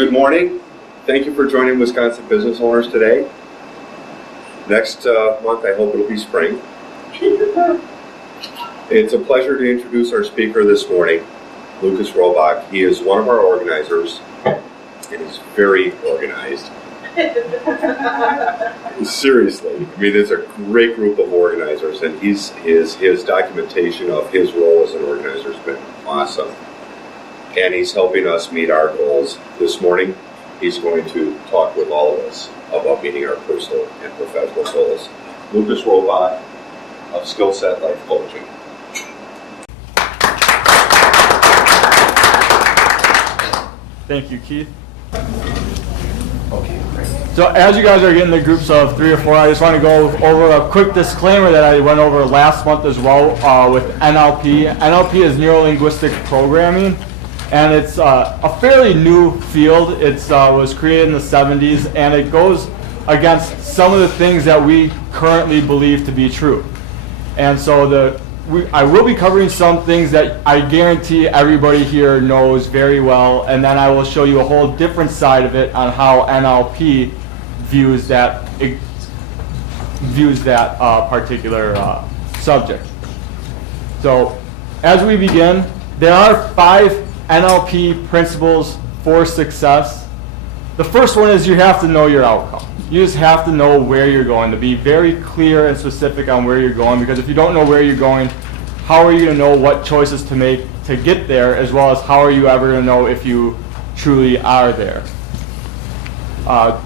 Good morning. Thank you for joining Wisconsin business owners today. Next month, I hope it'll be spring. It's a pleasure to introduce our speaker this morning, Lucas Robak. He is one of our organizers, and he's very organized. Seriously, I mean, there's a great group of organizers, and his documentation of his role as an organizer has been awesome. And he's helping us meet our goals. This morning, he's going to talk with all of us about meeting our personal and professional goals. Lucas Robak of Skill Set Life Coaching. Thank you, Keith. Okay, great. So as you guys are getting the groups of 3 or 4, I just want to go over a quick disclaimer that I went over last month as well with NLP. NLP is Neuro-Linguistic Programming, and it's a fairly new field. It was created in the 70s, and it goes against some of the things that we currently believe to be true. And so I will be covering some things that I guarantee everybody here knows very well, and then I will show you a whole different side of it on how NLP views that particular subject. So as we begin, there are 5 NLP principles for success. The first one is you have to know your outcome. You just have to know where you're going, to be very clear and specific on where you're going, because if you don't know where you're going, how are you going to know what choices to make to get there, as well as how are you ever going to know if you truly are there?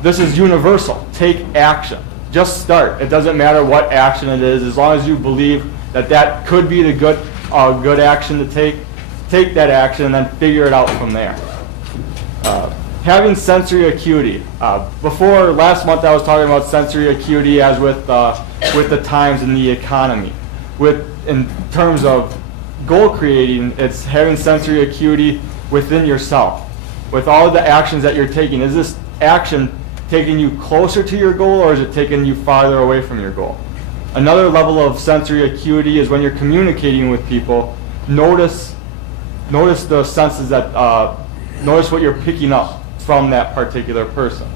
This is universal. Take action. Just start. It doesn't matter what action it is, as long as you believe that that could be the good action to take that action and then figure it out from there. Having sensory acuity. Before last month, I was talking about sensory acuity as with the times and the economy. In terms of goal creating, it's having sensory acuity within yourself. With all of the actions that you're taking, is this action taking you closer to your goal, or is it taking you farther away from your goal? Another level of sensory acuity is when you're communicating with people. Notice the senses that notice what you're picking up from that particular person.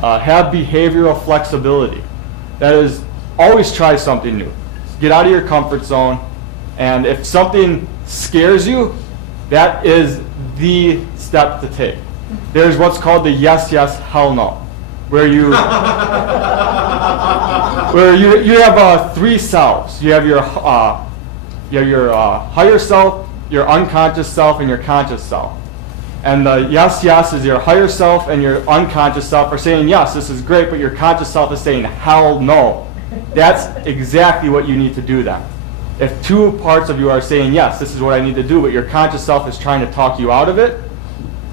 Have behavioral flexibility. That is, always try something new. Get out of your comfort zone, and if something scares you, that is the step to take. There's what's called the yes, yes, hell no, where you have 3 selves. You have your higher self, your unconscious self, and your conscious self. And the yes, yes is your higher self, and your unconscious self are saying, yes, this is great, but your conscious self is saying, hell no. That's exactly what you need to do then. If 2 parts of you are saying, yes, this is what I need to do, but your conscious self is trying to talk you out of it,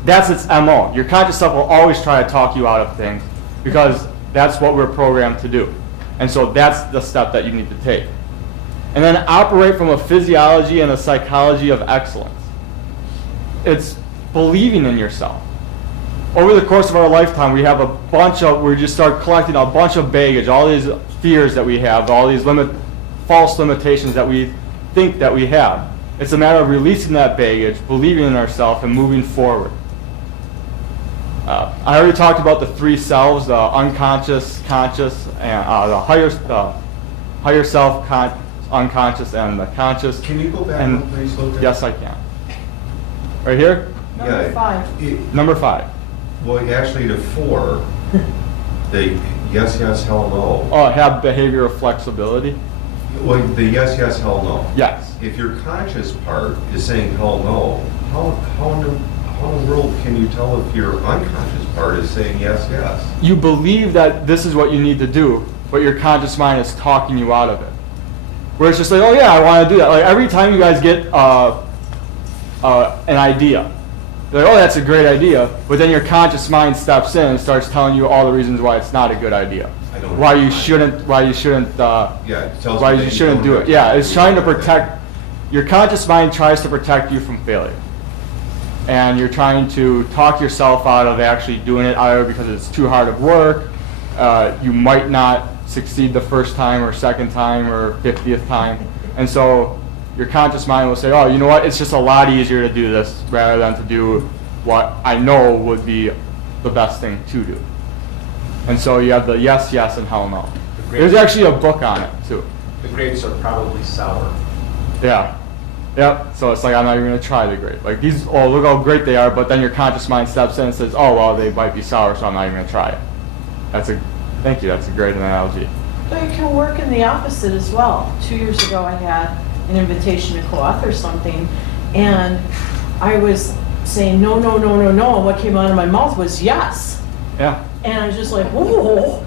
that's its MO. Your conscious self will always try to talk you out of things, because that's what we're programmed to do. And so that's the step that you need to take. And then operate from a physiology and a psychology of excellence. It's believing in yourself. Over the course of our lifetime, we just start collecting a bunch of baggage, all these fears that we have, all these false limitations that we think that we have. It's a matter of releasing that baggage, believing in ourselves, and moving forward. I already talked about the 3 selves, the unconscious, conscious, and the higher self, unconscious, and the conscious. Can you go back one place, Lucas? Yes, I can. Right here? Number 5. Number 5. Well, actually, the 4, the yes, yes, hell, no. Oh, have behavioral flexibility? Well, the yes, yes, hell, no. Yes. If your conscious part is saying hell, no, how in the world can you tell if your unconscious part is saying yes, yes? You believe that this is what you need to do, but your conscious mind is talking you out of it. Where it's just like, oh yeah, I want to do that. Like every time you guys get an idea, you're like, oh, that's a great idea, but then your conscious mind steps in and starts telling you all the reasons why it's not a good idea. Why you shouldn't do it. Yeah, it's trying to protect. Your conscious mind tries to protect you from failure, and you're trying to talk yourself out of actually doing it, either because it's too hard of work, you might not succeed the first time or second time or 50th time, and so your conscious mind will say, oh, you know what, it's just a lot easier to do this rather than to do what I know would be the best thing to do. And so you have the yes, yes, and hell no. There's actually a book on it too. The grapes are probably sour. Yeah. Yep. So it's like, I'm not even going to try the grape. Like these, oh, look how great they are, but then your conscious mind steps in and says, oh, well, they might be sour, so I'm not even going to try it. Thank you, that's a great analogy. But it can work in the opposite as well. 2 years ago, I had an invitation to co-author something, and I was saying, no, no, no, no, no, and what came out of my mouth was yes. Yeah. And I was just like, whoa.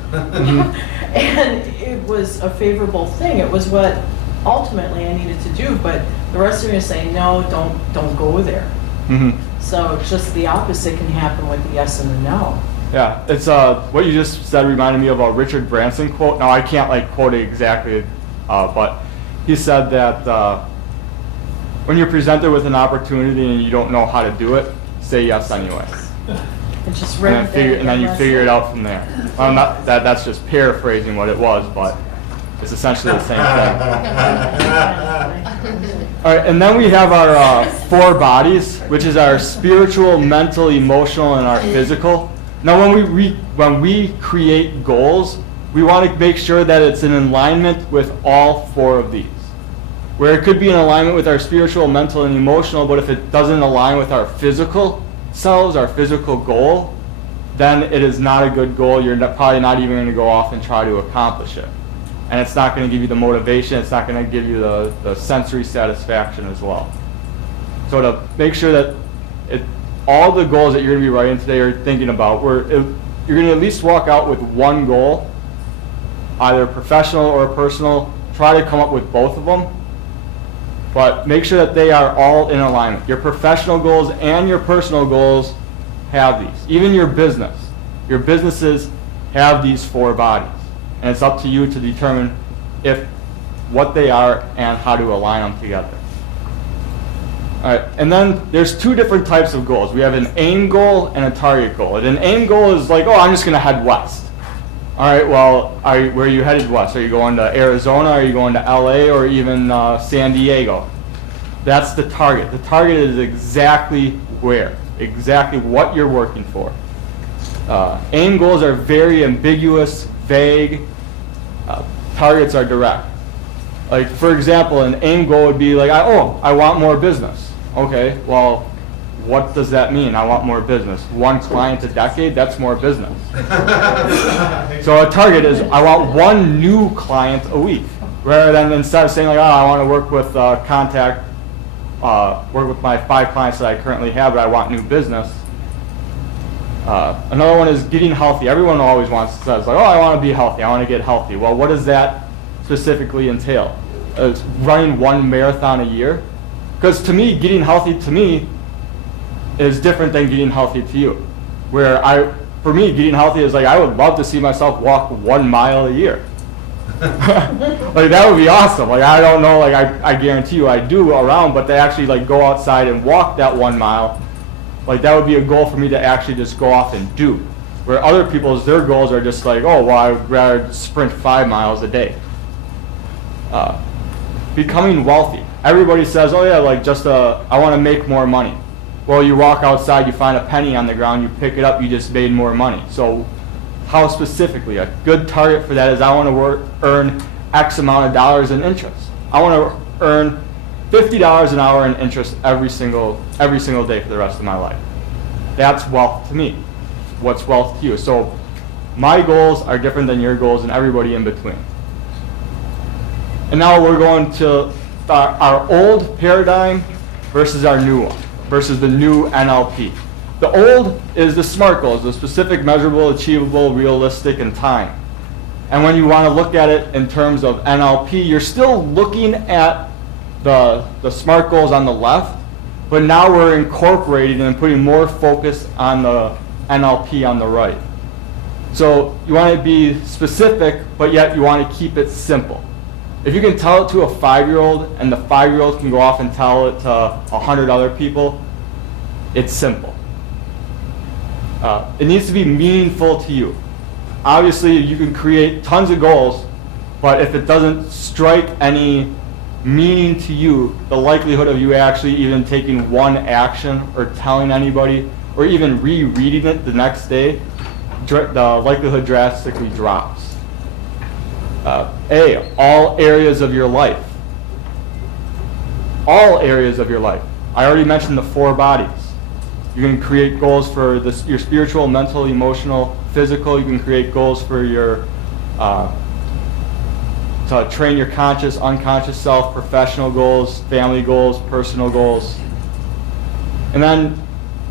And it was a favorable thing. It was what ultimately I needed to do, but the rest of me is saying, no, don't go there. Mm-hmm. So just the opposite can happen with the yes and the no. Yeah, it's what you just said reminded me of a Richard Branson quote. Now I can't like quote it exactly, but he said that when you're presented with an opportunity and you don't know how to do it, say yes anyway. And just And then you figure it out from there. Well, not that's just paraphrasing what it was, but it's essentially the same thing. All right, and then we have our 4 bodies, which is our spiritual, mental, emotional, and our physical. Now, when we create goals, we want to make sure that it's in alignment with all 4 of these. Where it could be in alignment with our spiritual, mental, and emotional, but if it doesn't align with our physical selves, our physical goal, then it is not a good goal. You're probably not even going to go off and try to accomplish it. And it's not going to give you the motivation, it's not going to give you the sensory satisfaction as well. So to make sure that all the goals that you're going to be writing today or thinking about, you're going to at least walk out with one goal, either professional or personal. Try to come up with both of them, but make sure that they are all in alignment. Your professional goals and your personal goals have these. Even your businesses have these 4 bodies. And it's up to you to determine what they are and how to align them together. All right, and then there's 2 different types of goals. We have an aim goal and a target goal. And an aim goal is like, oh, I'm just going to head west. All right, well, where are you headed west? Are you going to Arizona? Are you going to LA? Or even San Diego? That's the target. The target is exactly what you're working for. Aim goals are very ambiguous, vague. Targets are direct. Like, for example, an aim goal would be like, I want more business. Okay, well, what does that mean? I want more business. 1 client a decade, that's more business. So a target is, I want 1 new client a week. Rather than instead of saying like, I want to work with work with my 5 clients that I currently have, but I want new business. Another one is getting healthy. Everyone always says like, I want to be healthy. I want to get healthy. Well, what does that specifically entail? It's running 1 marathon a year. Because to me, getting healthy to me is different than getting healthy to you. For me, getting healthy is like, I would love to see myself walk 1 mile a year. Like that would be awesome. Like I don't know, like I guarantee you I do around, but to actually like go outside and walk that 1 mile, like that would be a goal for me to actually just go off and do. Where other people's, their goals are just like, I would rather sprint 5 miles a day. Becoming wealthy. Everybody says, I want to make more money. Well, you walk outside, you find a penny on the ground, you pick it up, you just made more money. So how specifically? A good target for that is I want to earn X amount of dollars in interest. I want to earn $50 an hour in interest every single day for the rest of my life. That's wealth to me. What's wealth to you? So my goals are different than your goals and everybody in between. And now we're going to our old paradigm versus our new one, versus the new NLP. The old is the SMART goals, the specific, measurable, achievable, realistic, and time. And when you want to look at it in terms of NLP, you're still looking at the SMART goals on the left, but now we're incorporating and putting more focus on the NLP on the right. So you want to be specific, but yet you want to keep it simple. If you can tell it to a 5-year-old and the 5-year-old can go off and tell it to 100 other people, it's simple. It needs to be meaningful to you. Obviously, you can create tons of goals, but if it doesn't strike any meaning to you, the likelihood of you actually even taking one action or telling anybody or even rereading it the next day, the likelihood drastically drops. A, all areas of your life. All areas of your life. I already mentioned the 4 bodies. You can create goals for your spiritual, mental, emotional, physical. You can create goals for your to train your conscious, unconscious self, professional goals, family goals, personal goals. And then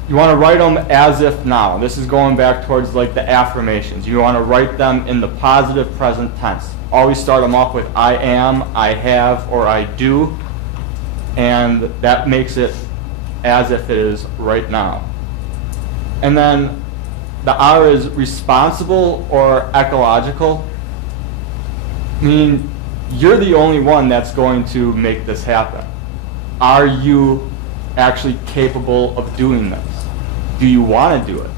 you want to write them as if now. This is going back towards like the affirmations. You want to write them in the positive present tense. Always start them off with I am, I have, or I do. And that makes it as if it is right now. And then the R is responsible or ecological. Meaning you're the only one that's going to make this happen. Are you actually capable of doing this? Do you want to do it?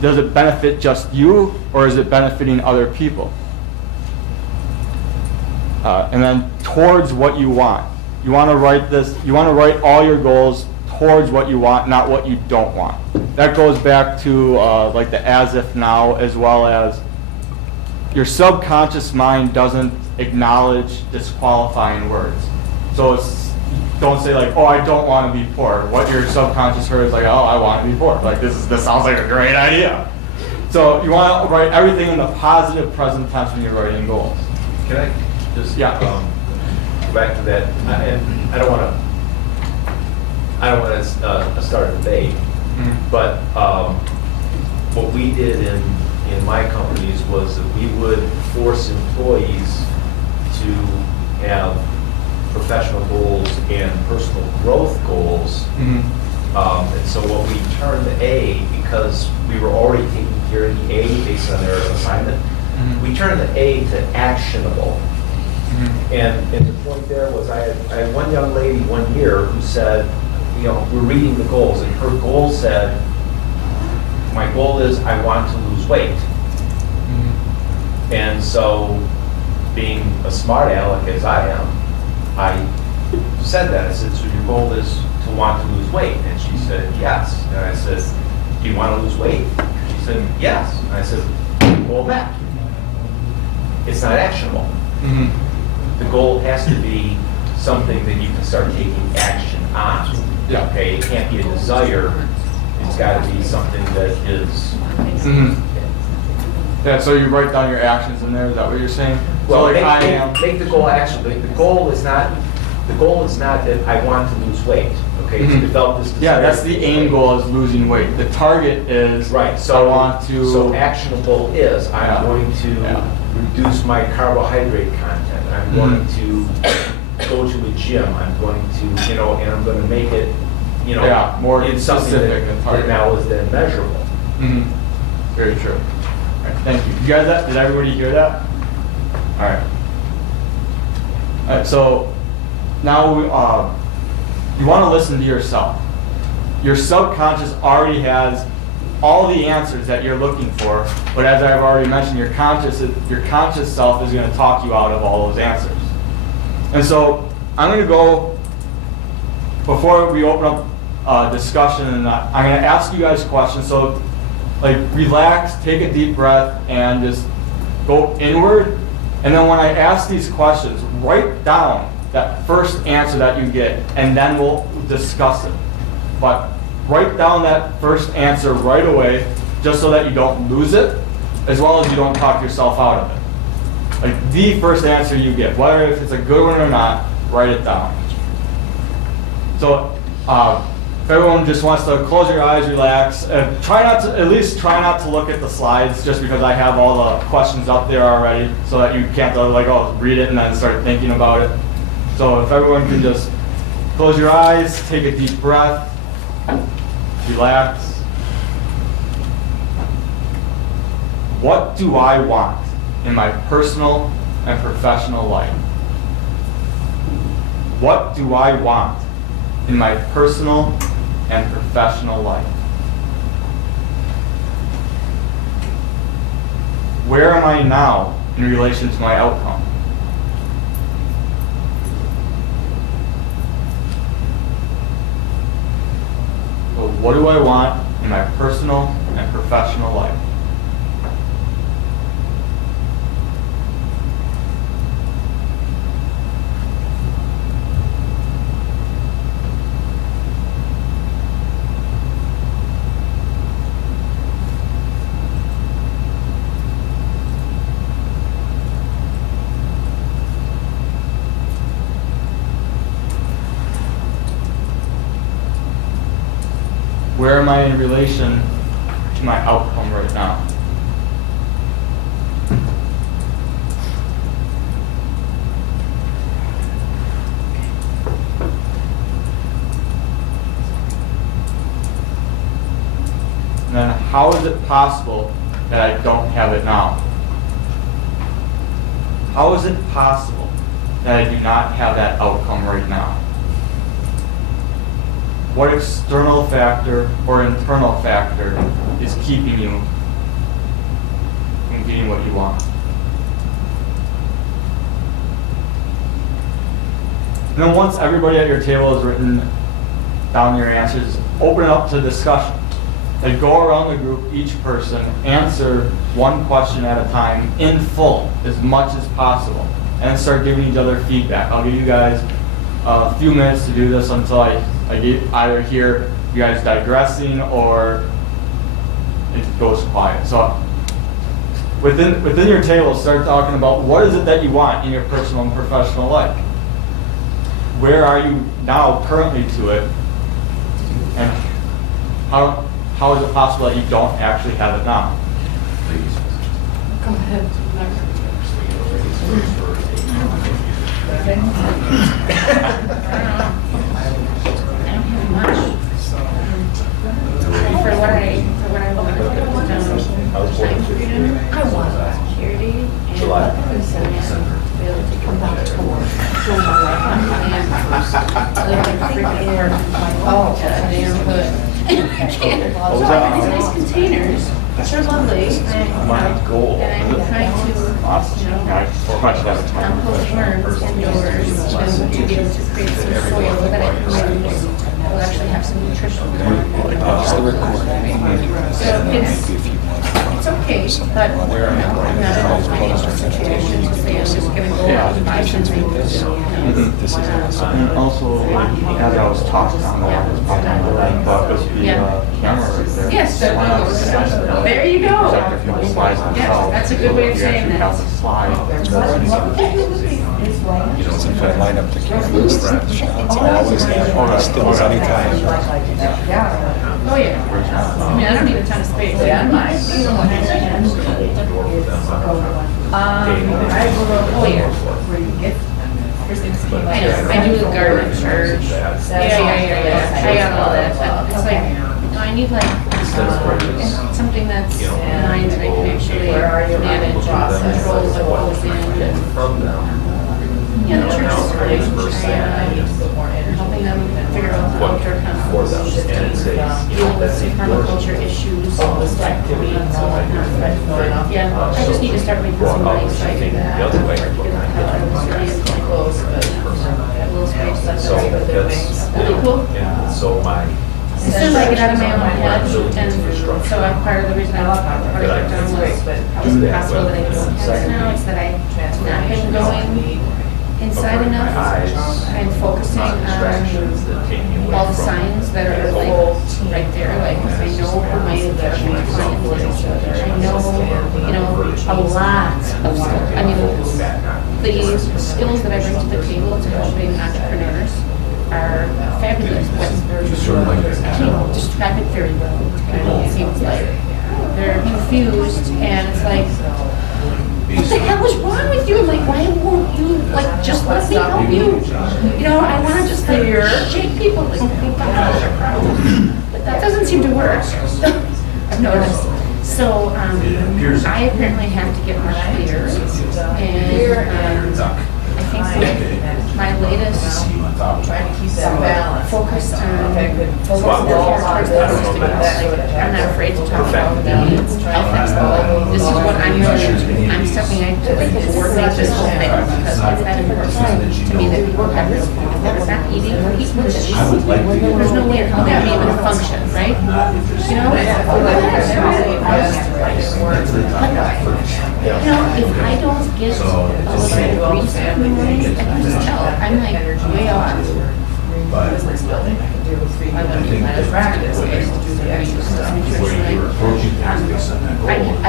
Does it benefit just you, or is it benefiting other people? And then towards what you want. You want to write this, you want to write all your goals towards what you want, not what you don't want. That goes back to like the as if now, as well as your subconscious mind doesn't acknowledge disqualifying words. So don't say like, oh, I don't want to be poor. What your subconscious heard is like, oh, I want to be poor. Like this sounds like a great idea. So you want to write everything in the positive present tense when you're writing goals. Can I just Yeah. go back to that? And I don't want to start a debate, but what we did in my companies was that we would force employees to have professional goals and personal growth goals. And so what we turned A, because we were already taking care of the A based on their assignment, we turned the A to actionable. And the point there was I had one young lady one year who said, you know, we're reading the goals, and her goal said, my goal is I want to lose weight. And so, being a smart aleck as I am, I said that. I said, so your goal is to want to lose weight? And she said, yes. And I said, do you want to lose weight? She said, yes. And I said, goal met. It's not actionable. The goal has to be something that you can start taking action on. Yeah. Okay, it can't be a desire. It's got to be something that is. Yeah, so you write down your actions in there, is that what you're saying? Well, so like make the goal action. The goal is not that I want to lose weight. Okay, to develop this desire. Yeah, that's the aim goal, is losing weight. The target is Right. So I want to. So actionable is I'm going to reduce my carbohydrate content. I'm going to go to a gym. I'm going to, and I'm going to make it, more in something specific and that targeted. now is then measurable. Very true. All right, thank you. You guys, did everybody hear that? All right. All right. So now you want to listen to yourself. Your subconscious already has all the answers that you're looking for, but as I've already mentioned, your conscious self is going to talk you out of all those answers. And so I'm going to go, before we open up discussion, and I'm going to ask you guys questions. So like relax, take a deep breath, and just go inward. And then when I ask these questions, write down that first answer that you get, and then we'll discuss it. But write down that first answer right away, just so that you don't lose it, as well as you don't talk yourself out of it. Like the first answer you get, whether if it's a good one or not, write it down. So if everyone just wants to close your eyes, relax, and try not to look at the slides, just because I have all the questions up there already, so that you can't read it and then start thinking about it. So if everyone can just close your eyes, take a deep breath, relax. What do I want in my personal and professional life? What do I want in my personal and professional life? Where am I now in relation to my outcome? So what do I want in my personal and professional life? Where am I in relation to my outcome right now? And then how is it possible that I don't have it now? How is it possible that I do not have that outcome right now? What external factor or internal factor is keeping you from getting what you want? And then once everybody at your table has written down your answers, open it up to discussion. Then go around the group, each person, answer one question at a time in full, as much as possible, and then start giving each other feedback. I'll give you guys a few minutes to do this until I either hear you guys digressing or it goes quiet. So within your table, start talking about what is it that you want in your personal and professional life. Where are you now currently to it, and how is it possible that you don't actually have it now? Go ahead. For what I want I want security and be able to come back to work. What was that? These nice containers, they're lovely. My goal. And I'm trying to, Awesome. you compost worms indoors to be able to create some soil that I can use. Will actually have some nutrition. So it's okay, but I'm not in all my situation to say I'm just gonna go out and buy something. And also, as I was talking on that, I was talking about was the camera right there. Yes, Why not just ask them? there you go. Except if you slides themselves. Yes, that's a good way of saying You that. actually have the slide. So if I line up the cameras, the shots, I always have stills anytime. Oh, yeah. I mean, I don't need a ton of space. Oh, yeah. I do the garden church. Yeah. I got all that, but it's like, I need like something that's mine that I can actually manage, control what goes in. Yeah, the church is great. Helping them figure out the outdoor concepts, deal with some permaculture issues, like weeds and whatnot. Yeah, I just need to start making some money, so I can get out of the city and close, but a little space, that's really cool. So my. As soon as I get out of my own head, and so part of the reason I love project down was it possible that I can do this now, it's that I've not been going inside enough. I'm focusing on all the signs that are like right there, like I know who my client is. I know, a lot of stuff. I mean, the skills that I bring to the table to helping entrepreneurs are fabulous, but they're I can't describe it very well. It seems like they're confused, and it's like, what the hell is wrong with you? Like, why won't you, like, just let me help you? You know, I want to just, like, shake people. Like, but that doesn't seem to work. I've noticed. So, I apparently have to get much clearer. And I think my latest Trying to keep that balance. focus on, Okay, good. focus on characteristics. I'm not afraid to talk about the ethics. This is what I'm stepping into to coordinate this whole thing because it's that important to me that people have this, that are not eating, there's no way how that even function, right? You know? You know, if I don't get a little bit of brief in the morning, I can just tell, I'm like way off. I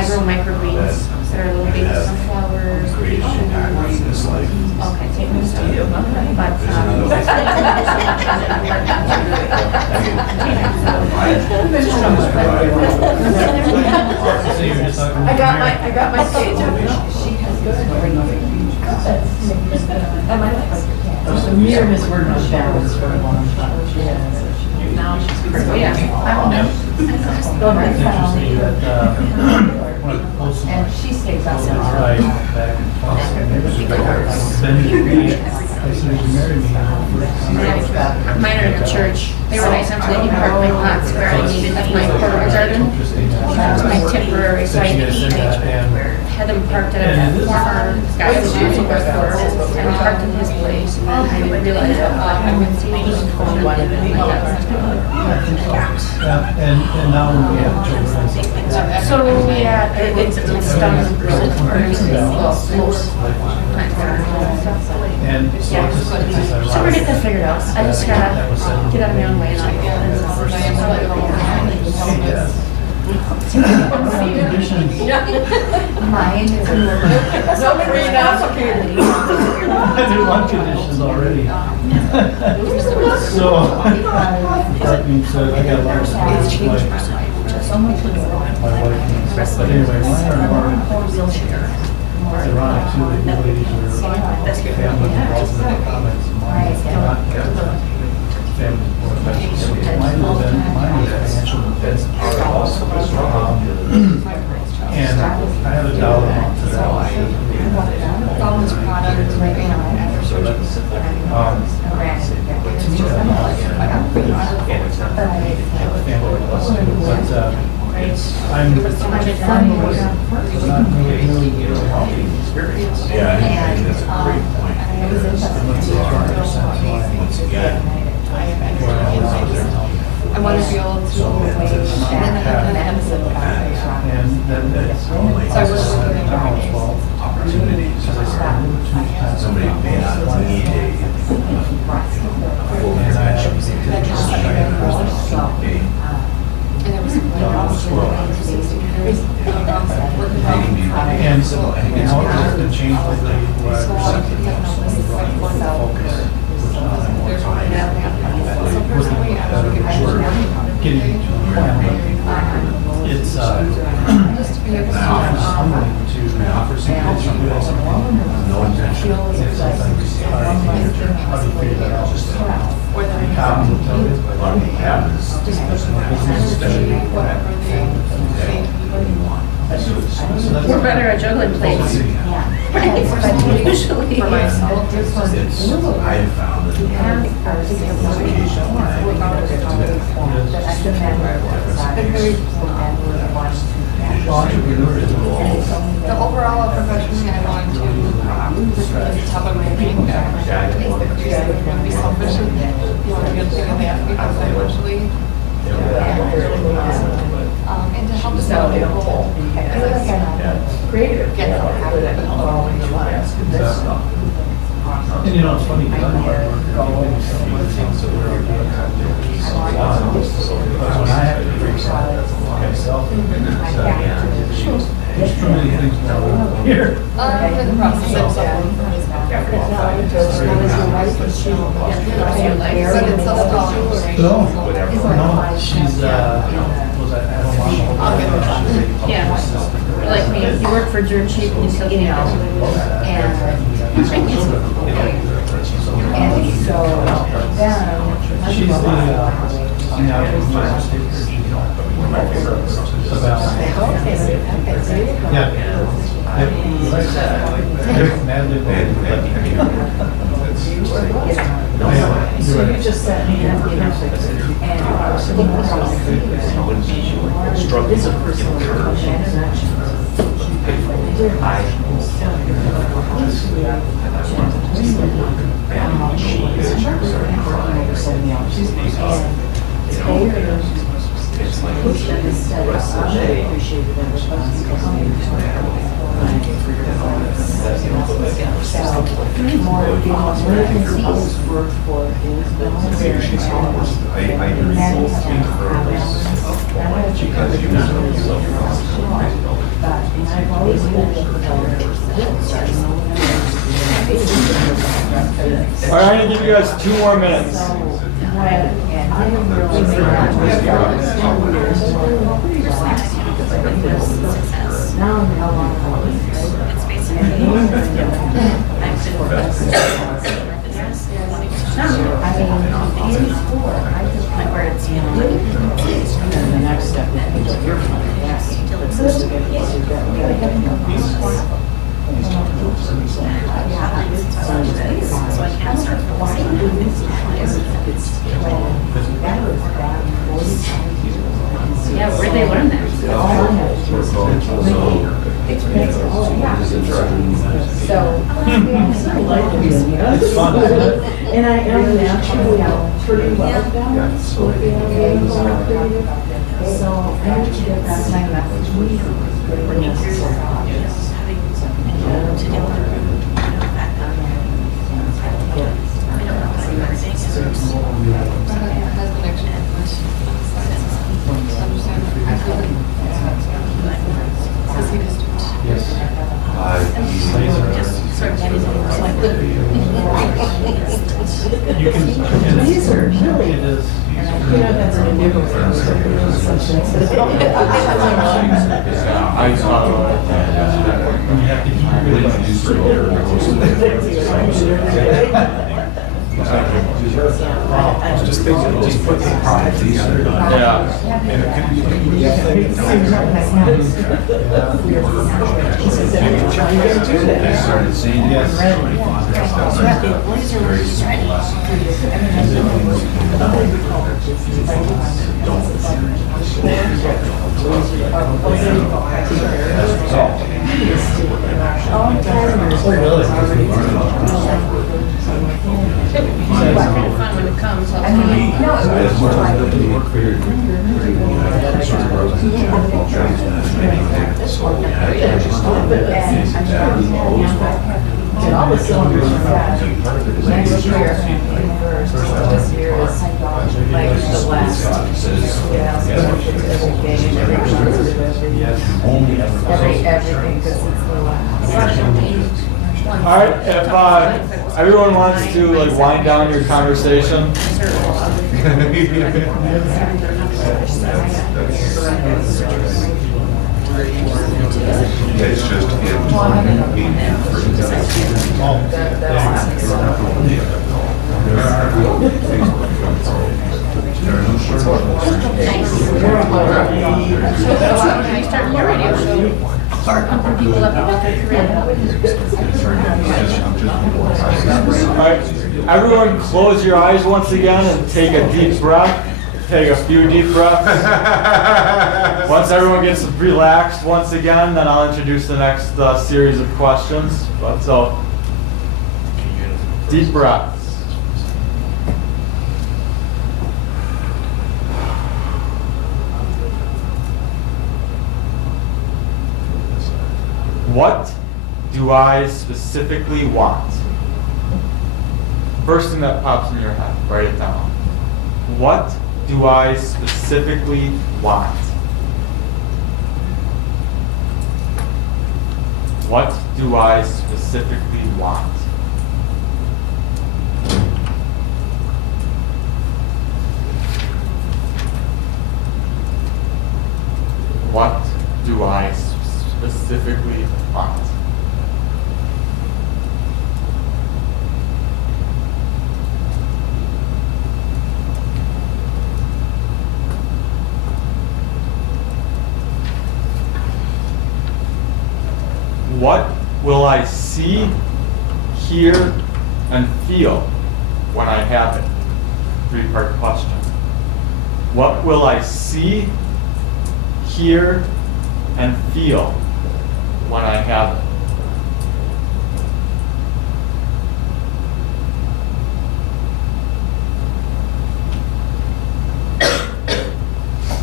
grow microgreens that are little baby sunflowers. Okay, I got my stage up. Miriam has worked on balance for a long time. Now she's pretty. Yeah. Go ahead. And she stays out there. Right, back Mine are in the church. They were nice enough to let me park my lots where I needed my portable garden. My temporary, so I had them parked at a farm, guy was using my farm, and parked in his place. And then I didn't realize I wouldn't see anything going on. And now we have children. So, yeah, it's done. And so Yeah. it's just So we're getting this figured out. I just gotta get out of my own way. Mine is. Nobody read out, okay. I do one conditions already. So, that being said, I got a lot of stuff, my wife and stuff, but anyway, mine are more, it's ironic too, that you ladies are family involved in the comments. Mine is not family involved. Mine was financial defense. And I have a dollar amount to that. Phones products right now. So that's, to me, I'm not really healthy. Yeah, I think that's a great point. I want to be able to. And then that's opportunities. Somebody may not need a full and so, and how it's been changed lately, where focus, which now I'm more time, looking at better, getting to a point. It's, humbling to offer something that you do no intention. It's sometimes hard how do you figure that out? Will tell you. What happens, especially We're better at juggling plates. Right, usually. For myself, I have found that The overall professionally, I want to top of my game. I think that you said you're going to be selfish and you want to be a thing in the end because eventually. And to help us out with the role. I feel like I'm creative. Get And you know, it's funny, because I'm hard worker, always some of the things that we're doing. But when I have to bring something myself, there's too many things going on here. I'm in the process of selling. No, she's, was at home. I'll get her. Yeah. You're like me, you work for dirt cheap and you still get out. And so then. She's the, I'm not going to sticker, she's not. It's about. Yeah. Yep. Madly. wouldn't be struggling to it's like the rest of the day. I do both speak firms because you know All right, I'm gonna give you guys 2 more minutes. It's basically, where it's, you know, The next step would be to your plan. Yes. so I can't start focusing. Yeah, where'd they learn that? It's fun, isn't it? And I am naturally pretty well down. So I need to get back my message. You can. These are really, It is. that's a new You have to Just thinking, just put the product together. Yeah. And it could be. They started seeing yes. Very simple Fun when it comes. all the cylinders are bad. Next year, this year is like the last. Everything, because it's the last. All right, if everyone wants to like wind down your conversation. It's just Can you start your radio show? Pumping people up about their career. All right, everyone close your eyes once again and take a deep breath. Take a few deep breaths. Once everyone gets relaxed once again, then I'll introduce the next series of questions. But so, deep breaths. What do I specifically want? First thing that pops in your head, write it down. What do I specifically want? What do I specifically want? What do I specifically want? What will I see, hear, and feel when I have it? 3-part question. What will I see, hear, and feel when I have it?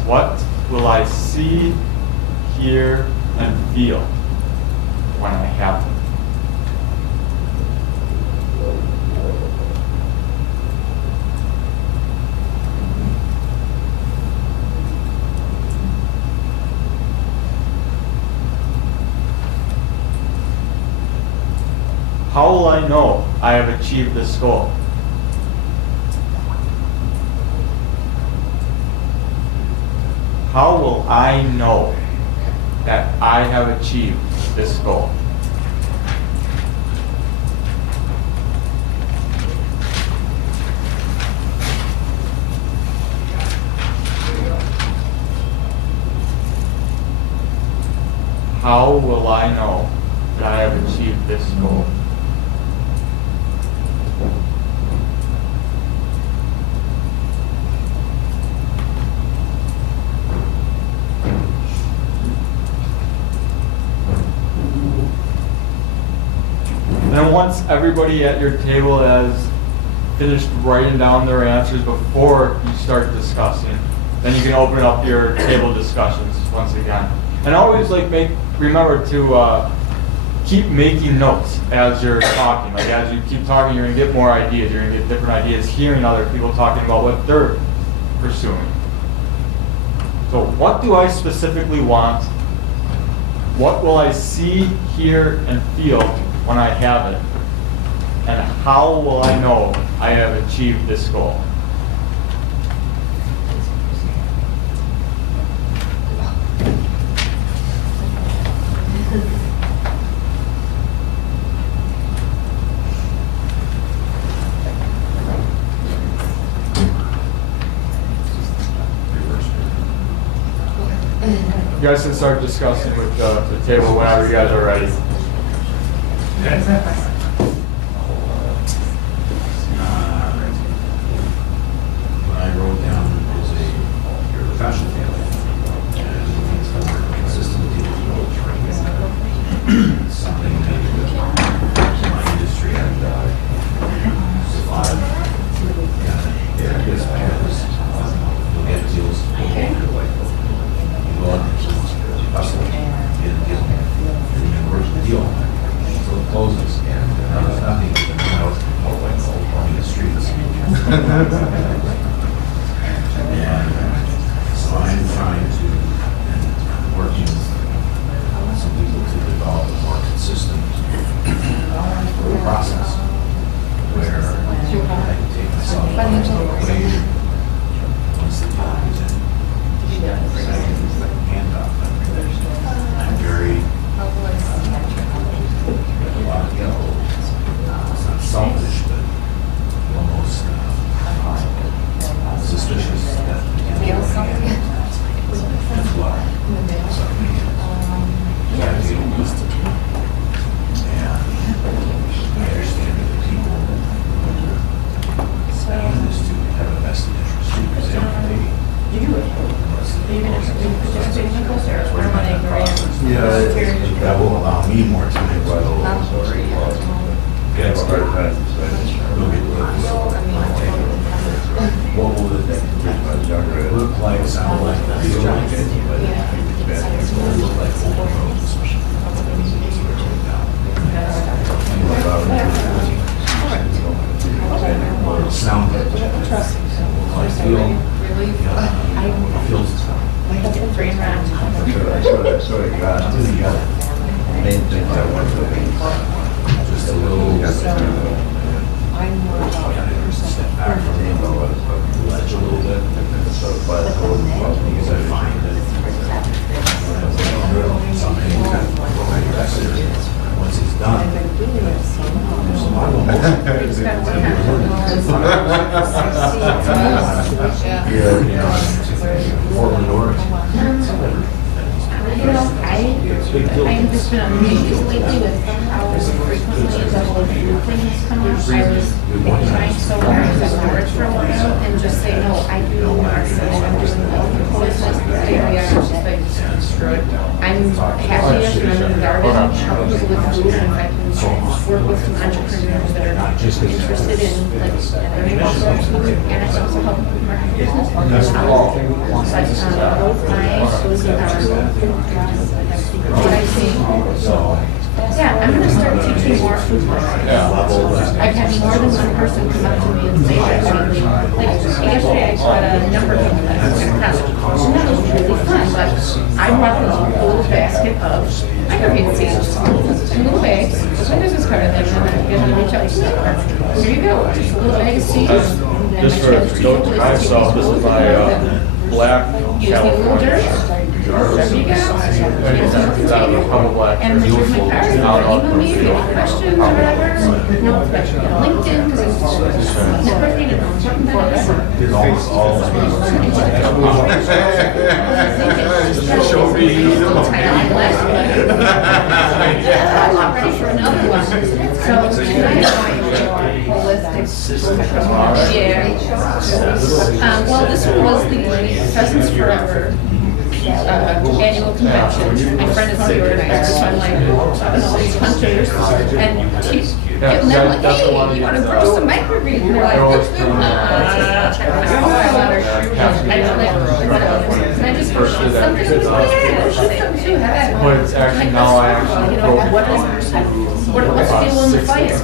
What will I see, hear, and feel when I have it? How will I know I have achieved this goal? How will I know that I have achieved this goal? How will I know that I have achieved this goal? Then once everybody at your table has finished writing down their answers before you start discussing, then you can open up your table discussions once again. And always remember to keep making notes as you're talking. Like as you keep talking, you're gonna get more ideas. You're gonna get different ideas hearing other people talking about what they're pursuing. So what do I specifically want? What will I see, hear, and feel when I have it? And how will I know I have achieved this goal? You guys can start discussing with the table whenever you guys are ready. What I wrote down is your professional failure. And consistently with something that my industry and survive. Yeah, because you'll get deals all over your life. You go out and hustle and you work the deal until it closes, and there's nothing you can do out on the streets. And so I'm trying to, and working with some people to develop a more consistent process where I can take myself out of the equation once the deal is in. Hand up. I'm very a lot of it's not selfish, but almost suspicious that you know, that's why. So, yeah, deal with it. And I understand that the people that own this do have a vested interest too, because that will allow me more time to get started. What will it look like, sound like, feel like, look like sound like, feel. I sort of got to the main thing I wanted to be just a little step back from the ledge a little bit, because I find that something once he's done, there's a lot of emotion. Portland, Oregon. I'm just been amazed lately with how frequently double things come up. I was trying so hard to work for a while and just say, no, I do, I'm just area, just like, I'm happiest when I'm in the garden, helping people with food, and if I can work with some entrepreneurs that are not just interested in like learning about food, and I can also help them with market business. But both my schools are what I see. Yeah, I'm gonna start teaching more food lessons. I've had more than one person come up to me and say that lately. Like yesterday I taught a number of classes, and that was really fun, but I brought this little basket of microgreens seeds, two little bags, with my business card in them, and then I'm gonna reach out to them. Here you go, just a little bag of seeds. And Just for note to myself, this is my black you just need a little dirt. There you go. And then here's my card. Email me if you have any questions or whatever. No, but LinkedIn, because it's networking and important that it is. Show me the I'm ready for another one. So tonight holistic. Yeah. Well, this one was the Pheasants Forever annual convention. My friend is the organizer, so I'm like talking to all these hunters and getting them like, hey, you want to grow some microgreens? And they're like, check it out. And I just something, oh yeah, there's something to have. But it's actually now I actually What's fueling the fire?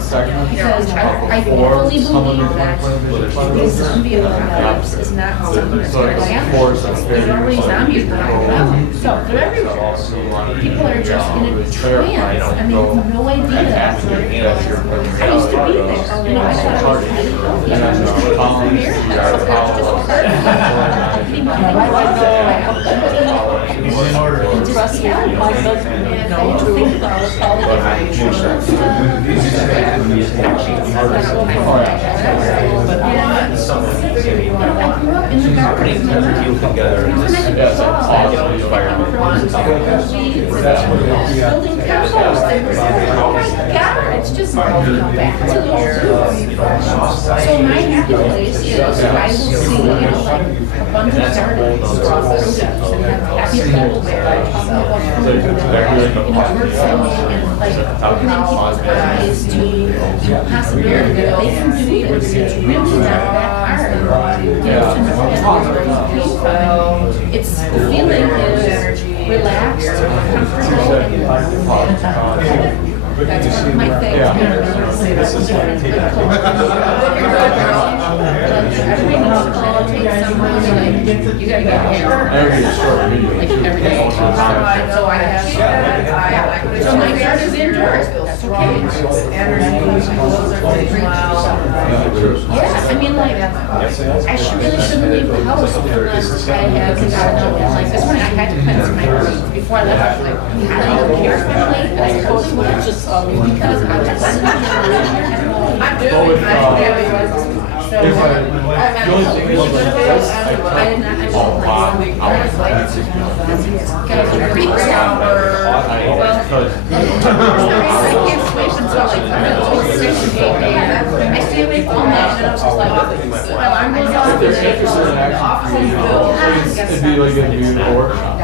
Because I fully believe that these zombie apocalypse is not something that's going to happen. There's already zombies dying out. So they're everywhere. People are just in a trance and they have no idea that I used to be there. You know, I thought I was really healthy. And I was just think about all the different I grew up in the garden. Building compost. Oh my God, it's just back to those roots. So my happy place is I will see like abundant gardens and have happy people there. We're filming and like opening people's eyes to the possibility that they can do this. It's really not that hard. Get to know where it's painful. It's the feeling is relaxed, comfortable, and that's one of my things. Everybody knows that it takes someone to like, you gotta get hair. Like every day. So I have, so my yard is indoors. That's okay. Yeah, I mean like, I really shouldn't leave the house unless I have God knows. Like this one, I had to cleanse my room before I left. Like, I don't care if I'm late, but I totally would just because I was I'm doing so I did not I stay awake all night and I was just like, well, I'm going to it'd be like a new workshop.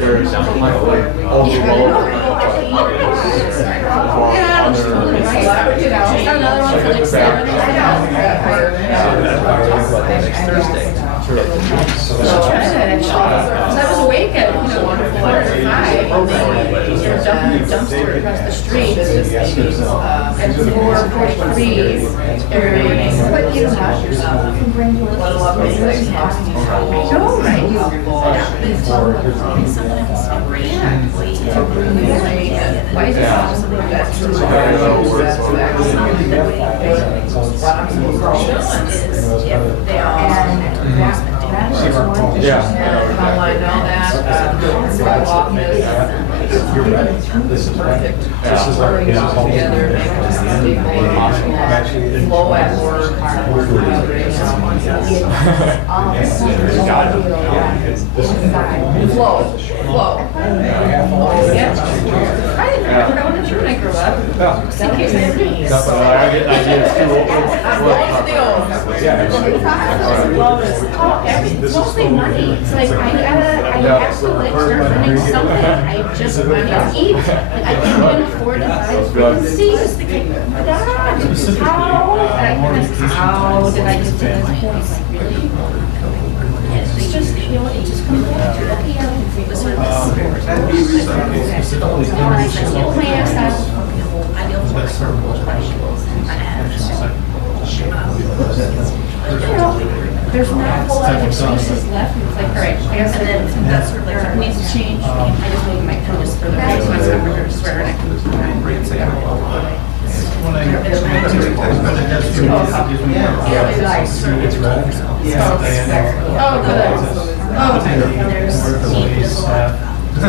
There's something like another one for next Saturday. So I was awake at 4 or 5 and they were dumping the dumpster across the street at 4:43 every morning. But you know, why is it yeah. How I know that, You're ready. This is perfect. This is our, this is all. Together, make us stable, flow at work, flow. I wanted to when I grew up. Just in case I ever do. So I get ideas too. It's mostly money. It's like I have to like start running something. I just want to eat. Like, I can't afford to buy food seeds. My God, how did I get to this point? Like really? It's just, you know what, it just comes back to, okay, I can figure this out. I deal with circle questions. You know, there's not a whole lot of excuses left. It's like, all right, I guess, and then that's sort of like, if it needs to change, I just move my pen just for the right ones, I'm going to swear and I can. When I get to it, but it does feel like it gives me more. It's radical. Oh, good. Oh, there's All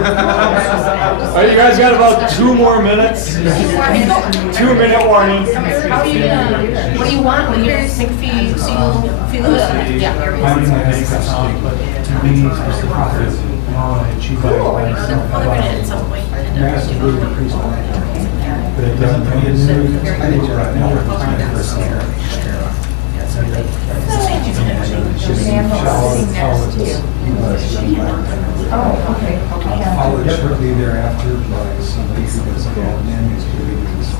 right, you guys got about 2 more minutes. 2-minute warning. How are you gonna, what do you want when you're sick feel good? Yeah. I mean, I make a sound, but to me specifically, I achieve myself. At some point. Massively increase my income. But it doesn't mean it's I need to write more time for a snare. Oh, okay. Followed shortly thereafter by somebody who does admin, is doing this. So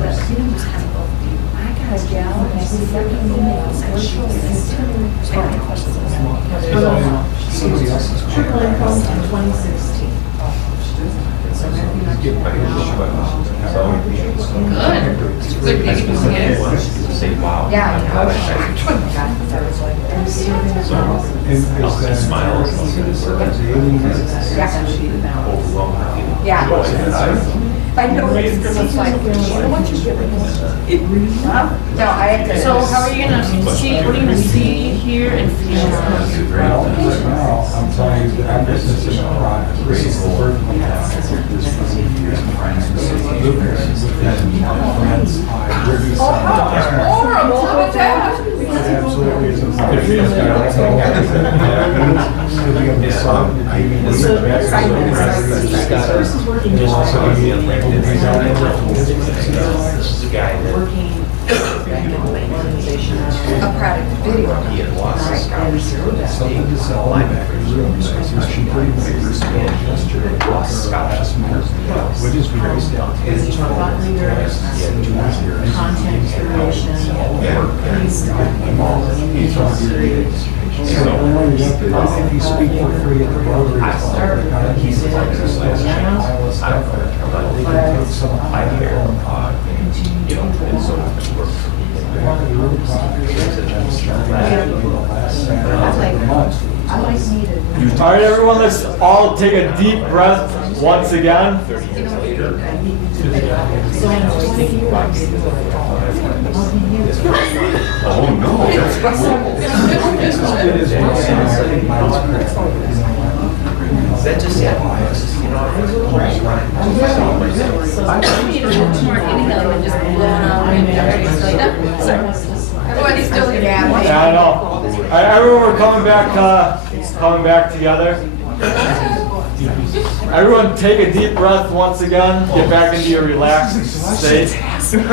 that's, you know, just kind of both. I got a gal, and she's working emails, and she was asking questions. Somebody else's. Trickle income in 2016. Good. Good thing you can get it. Say, wow. Yeah, I know. I know it's like, what you get. No, I have to. So how are you gonna see, what are you gonna see, hear, and feel? Well, right now, I'm telling you that I'm just in a product. This is the birth of my house. This was years of friends. Lucas, friends, I really Horrible, how about that? absolutely is Working back in the organization. A product video. He had lost his something to sell back in the room. So she pretty much lost scholarship. What is very Thought leaders, content creation, So if you speak for free at the Rotary Club, they kind of keep it like this, Iowa stuff, they can take some high here. you know, and so it works. I like needed. All right, everyone, let's all take a deep breath once again. 30 years later, Oh, no, that's that just happens, you know. I need a little more inhale and just blow out and everybody's like, Everybody's still Yeah, gabbing. I know. All right, everyone, we're coming back together. Everyone, take a deep breath once again. Get back into your relaxed state. Get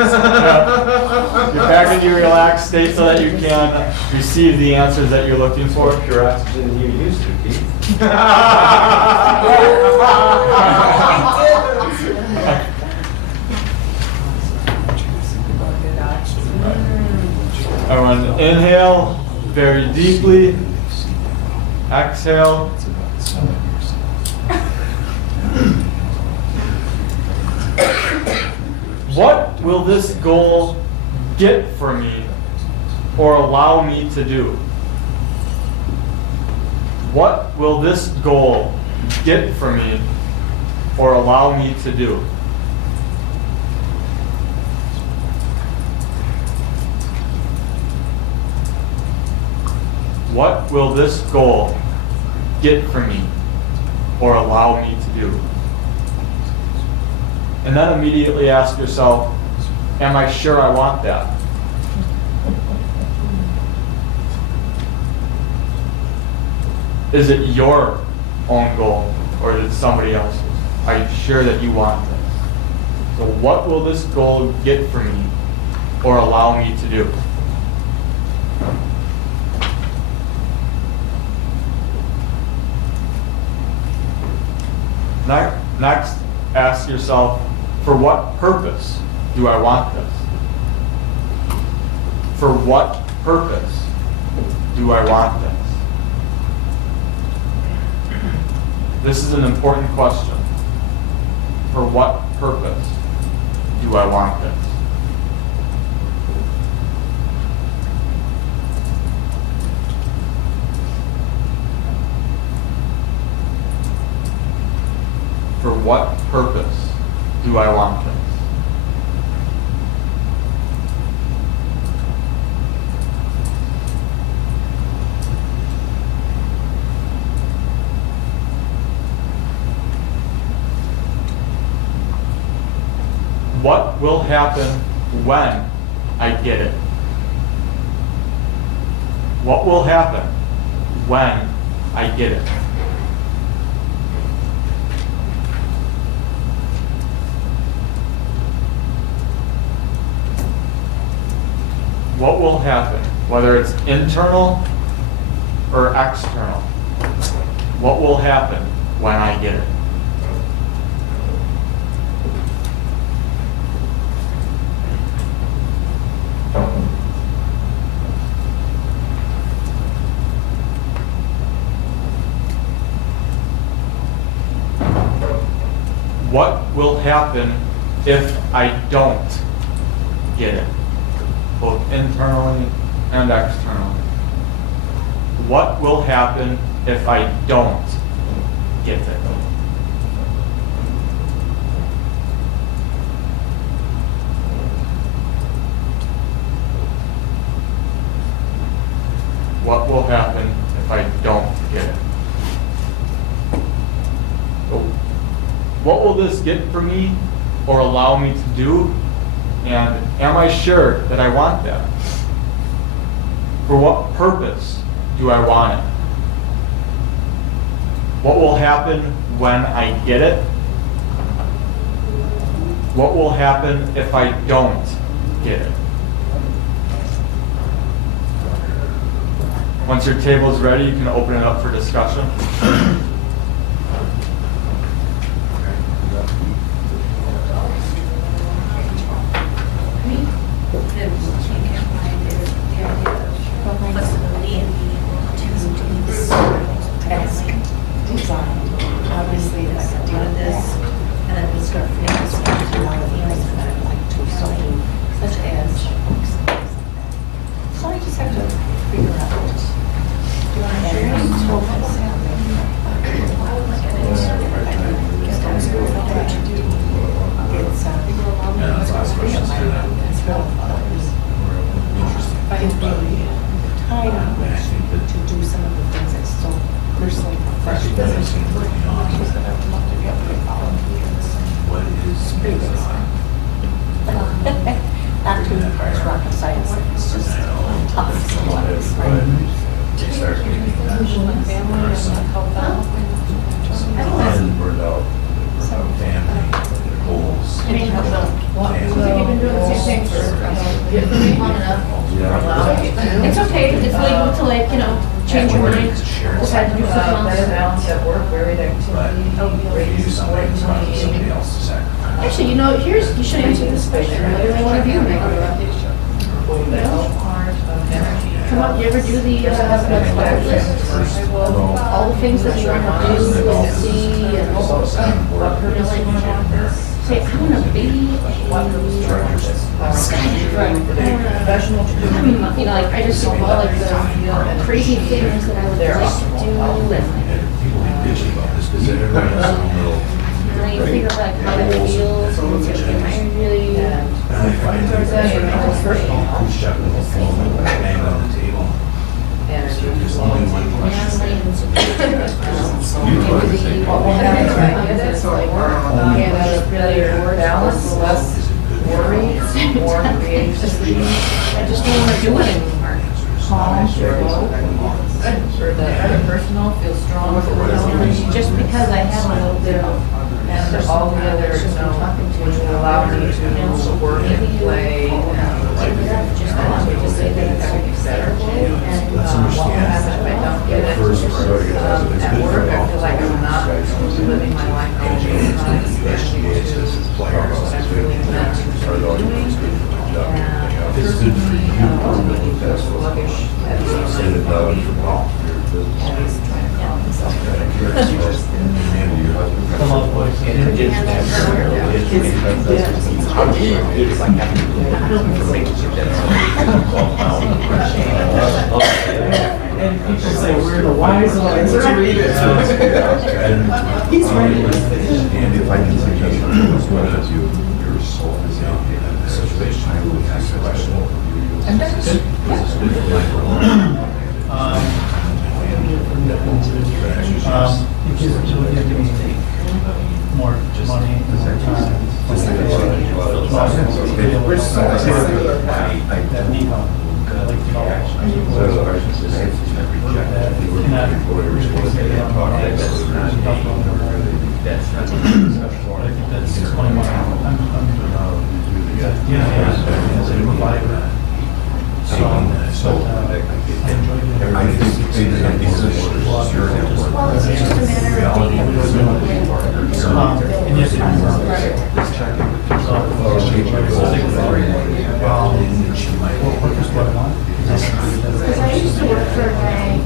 back into your relaxed state so that you can receive the answers that you're looking for. Pure oxygen you used to, Pete. Everyone, inhale very deeply. Exhale. What will this goal get for me or allow me to do? What will this goal get for me or allow me to do? What will this goal get for me or allow me to do? And then immediately ask yourself, am I sure I want that? Is it your own goal or is it somebody else's? Are you sure that you want this? So what will this goal get for me or allow me to do? Next, ask yourself, for what purpose do I want this? For what purpose do I want this? This is an important question. For what purpose do I want this? For what purpose do I want this? What will happen when I get it? What will happen when I get it? What will happen, whether it's internal or external? What will happen when I get it? What will happen if I don't get it? Both internally and externally. What will happen if I don't get it? What will happen if I don't get it? So, what will this get for me or allow me to do? And am I sure that I want that? For what purpose do I want it? What will happen when I get it? What will happen if I don't get it? Once your table is ready, you can open it up for discussion. Flexibility and being able to do this task design. Obviously, I could do this, and then we start focusing on a lot of things that I'd like to do, such as. So I just have to figure out. Do I share it? It's really time to do some of the things that's so personally professional. Not too much rocket science, it's just tough sometimes, right? It's okay, it's legal to like, change your mind, decide to do something else. At work, varied activity. Actually, you should answer this question, whether they want to view it. Come up, you ever do the, all the things that you want to do, and see, and say, I want to be a skydiver. Like, I just see all like the crazy things that I would like to do, and then you figure out like how that feels, and it's like, am I really towards that, There's only one question. It's like, really balance, less worry, more creativity. I just don't want to do it anymore. Calm, slow, or the other personal feels strong. Just because I have a little bit of, and all the other, which will allow me to work and play and just want to say that everything's better. And if I don't get it at work, I feel like I'm not living my life. I'm really meant to be doing. It's good for you. Sluggish. Set it down for all. Come on, boys. And people say we're the wise ones. He's right. And if I can suggest something as well as your soul is in this situation, I will ask a question. And that's good. It gives me more money, more time. That need help. I think you're an important. Well, it's just a matter of being able because I used to work for a guy,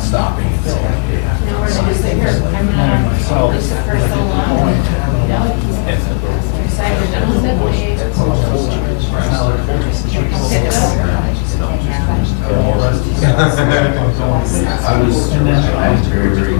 Stopping. I was very, very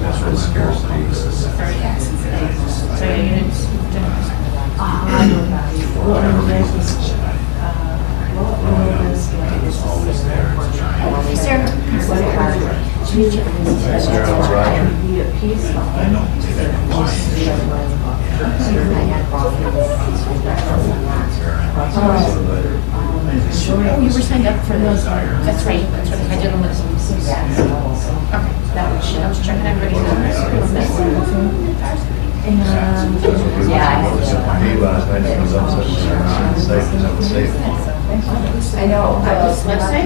that's where scarcity is. Oh, you were signed up for those. That's right. I didn't listen. Okay, I was checking everybody's numbers. I know. Let's say.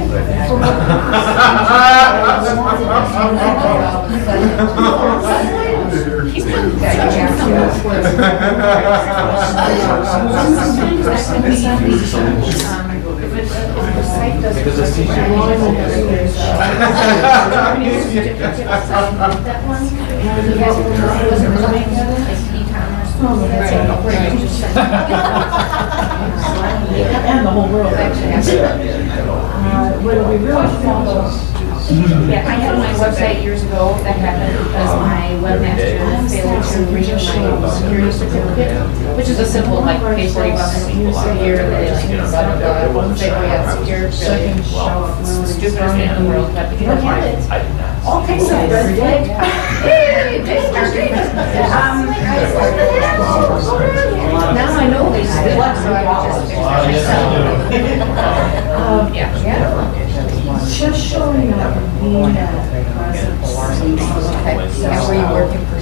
He's been And the whole world, actually. What we really follow. Yeah, I had my website years ago that happened because my webmaster failed to renew my security certificate, which is a simple, like, pay $40 a year, and they like, say, oh yeah, it's secure, it's really, stupidest thing in the world, but if you don't have it, all kinds of red flag. Hey, this now I know these things, so I would just fix it myself. Yeah. Just showing up and being that presence. And were you working for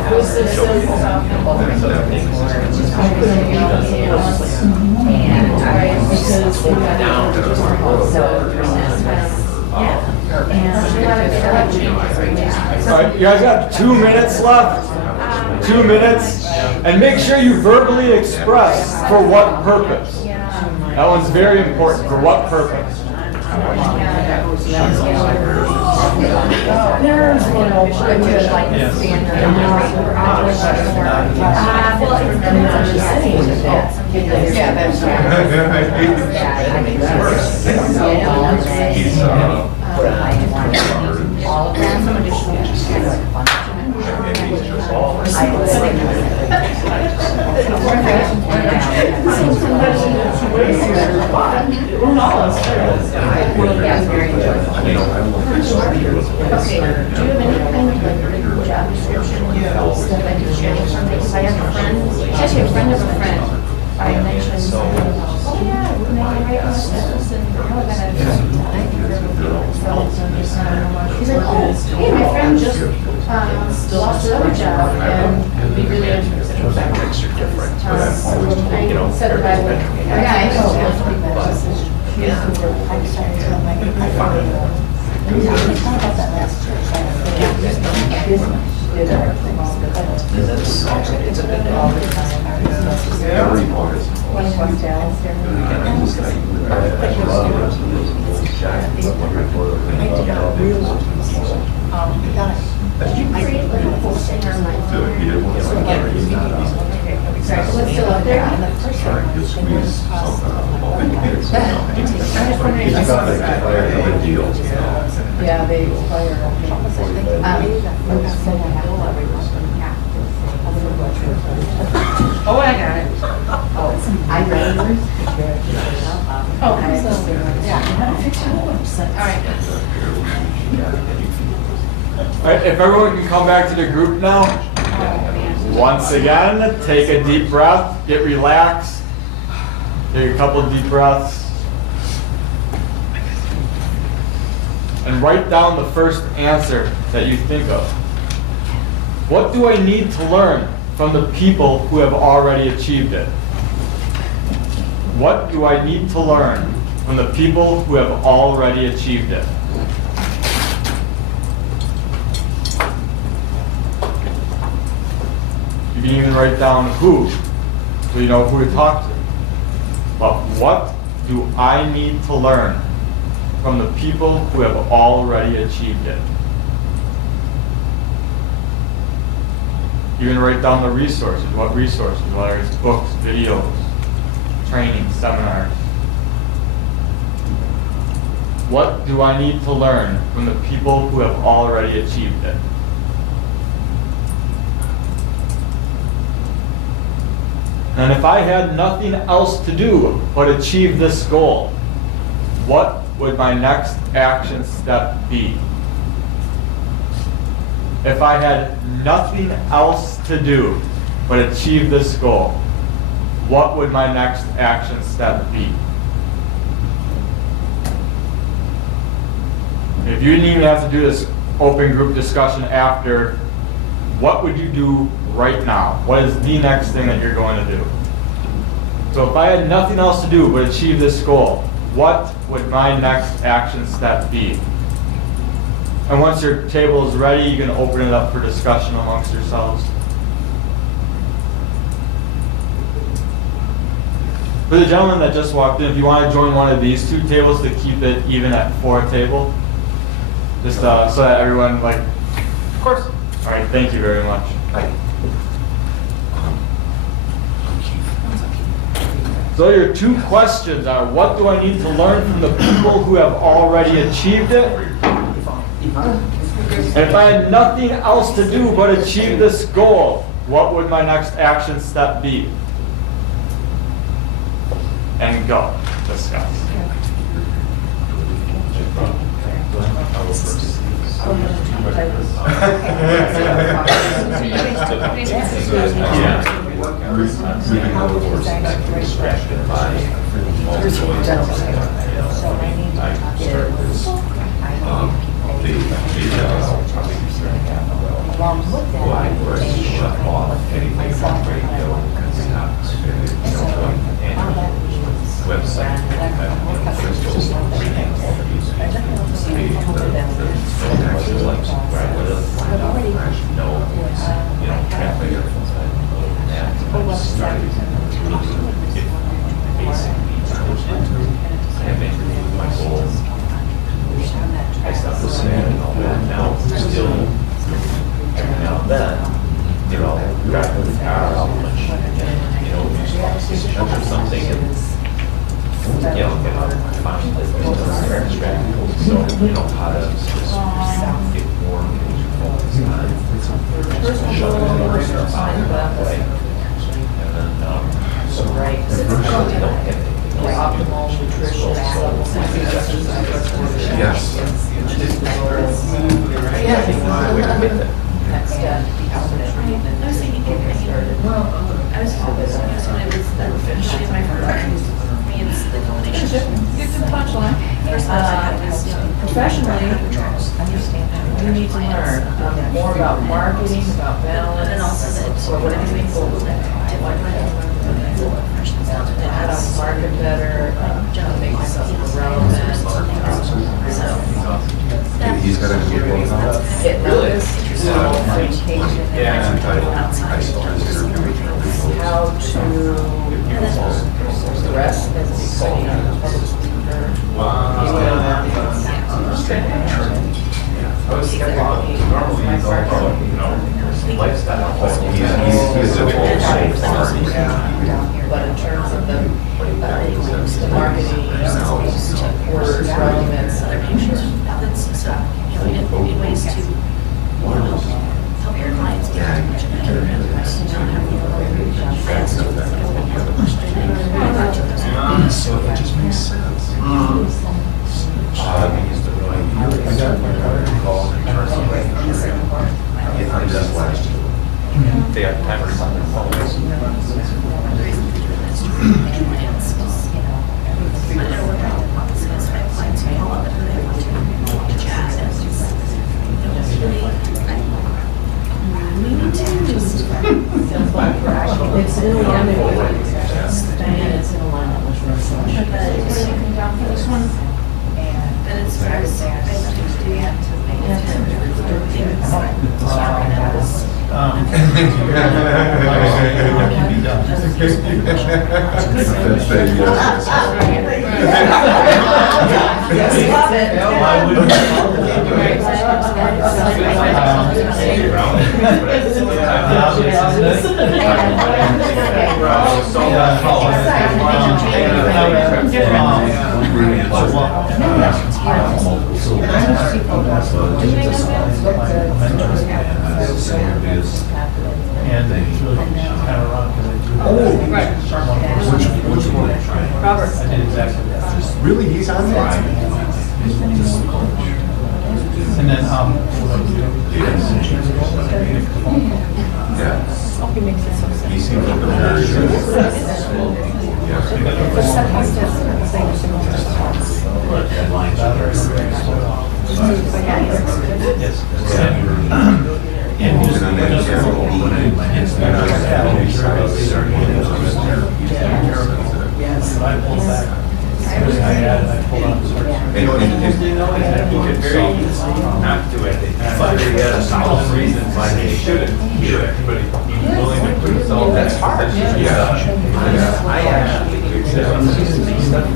And All right, you guys got 2 minutes left. 2 minutes, and make sure you verbally express for what purpose. That one's very important. For what purpose? There's one over, I would like to stand there. Well, it depends on the setting. Yeah, that's right. All of that, some additional. Okay, do you have any kind of like job description stuff I can share or something? Because I have a friend, actually a friend of a friend, I mentioned, oh yeah, we're making right on this, and oh, I gotta. He's like, oh, hey, my friend just lost another job and would be really interested. I said that I would, yeah, I know. What's still up there? Yeah, they fire. Oh, I got it. I read yours. Okay. All right. All right, if everyone can come back to the group now. Once again, take a deep breath, get relaxed. Take a couple deep breaths. And write down the first answer that you think of. What do I need to learn from the people who have already achieved it? What do I need to learn from the people who have already achieved it? You can even write down who, so you know who to talk to. But what do I need to learn from the people who have already achieved it? You can write down the resources. What resources? Whether it's books, videos, training, seminars. What do I need to learn from the people who have already achieved it? And if I had nothing else to do but achieve this goal, what would my next action step be? If I had nothing else to do but achieve this goal, what would my next action step be? If you didn't even have to do this open group discussion after, what would you do right now? What is the next thing that you're going to do? So if I had nothing else to do but achieve this goal, what would my next action step be? And once your table is ready, you can open it up for discussion amongst yourselves. For the gentleman that just walked in, if you want to join one of these two tables to keep it even at 4 table, just so that everyone, like, of course. All right, thank you very much. So your 2 questions are, what do I need to learn from the people who have already achieved it? And if I had nothing else to do but achieve this goal, what would my next action step be? And go. Discuss. Along with that, you know, how to just get more focused on shut it that way. And then, so Right. you don't get Optimal nutrition. Yes. Next step. I was thinking, I was when I was finishing my first, me, it's the combination. Get to the punchline. First thought I had was, Professionally, you need to learn more about marketing, about and then also balance, that, or what do you think will how to market better, make myself more relevant. He's got a good one now. Get noticed, Yeah. Untitled. I saw his interview with how to dress as a public speaker. I was normally you go about, you know, lifestyle. He's evolved so far. But in terms of the marketing, words, relevance, other pictures, outlets, so, you know, in ways to, you know, help your clients get as much of that information, not have fans to So it just makes sense. I got my call in terms of I just last year. they have timers on their phones. it's in alignment with Diane, it's in alignment with This one, and it's, I was to do that to make it. And they really kind of run because I do. Right. Which one? Robert. I did exactly that. Really, he's on that? And then, what I do is Yeah. He makes it so simple. He seems like a very good. Yes. And on that example, Yes, I pulled back. I pulled on the switch. He could very easily not do it, but he has a solid reason why they shouldn't do it, but he's willing to put himself in that position. I actually accept some stuff.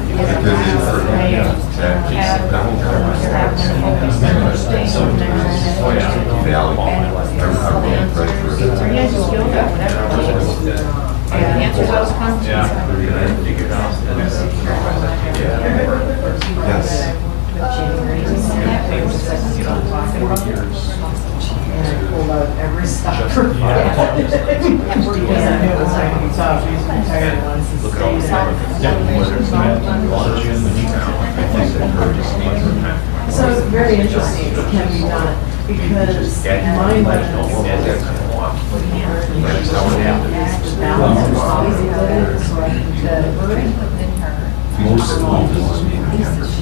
And answer those questions. Yes. And I pulled out every stock for Yeah. because I knew it was going to be tough. She's retired once and stayed in. So it's very interesting, it can be done, because my life is balance is always good, so I think that Most of the business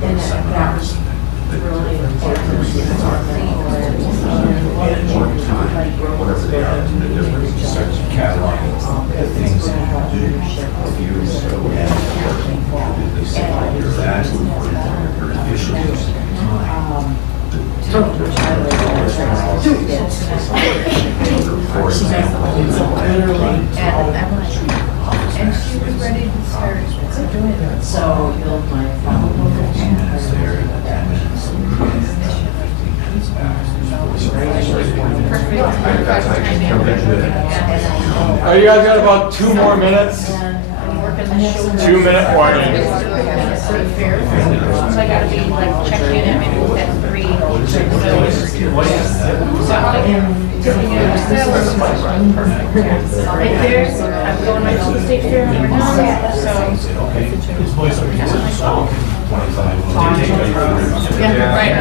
and that was really important. whatever they are, the different catalog of things that you do, of you, they say your attitude, your issues. Which I For example, And she was ready to start doing it. so build my Oh, you guys got about 2 more minutes? 2-minute warning. I gotta be like checked in at maybe within 3. Right there, I'm going right to the state fair and we're done, so. Yeah, right.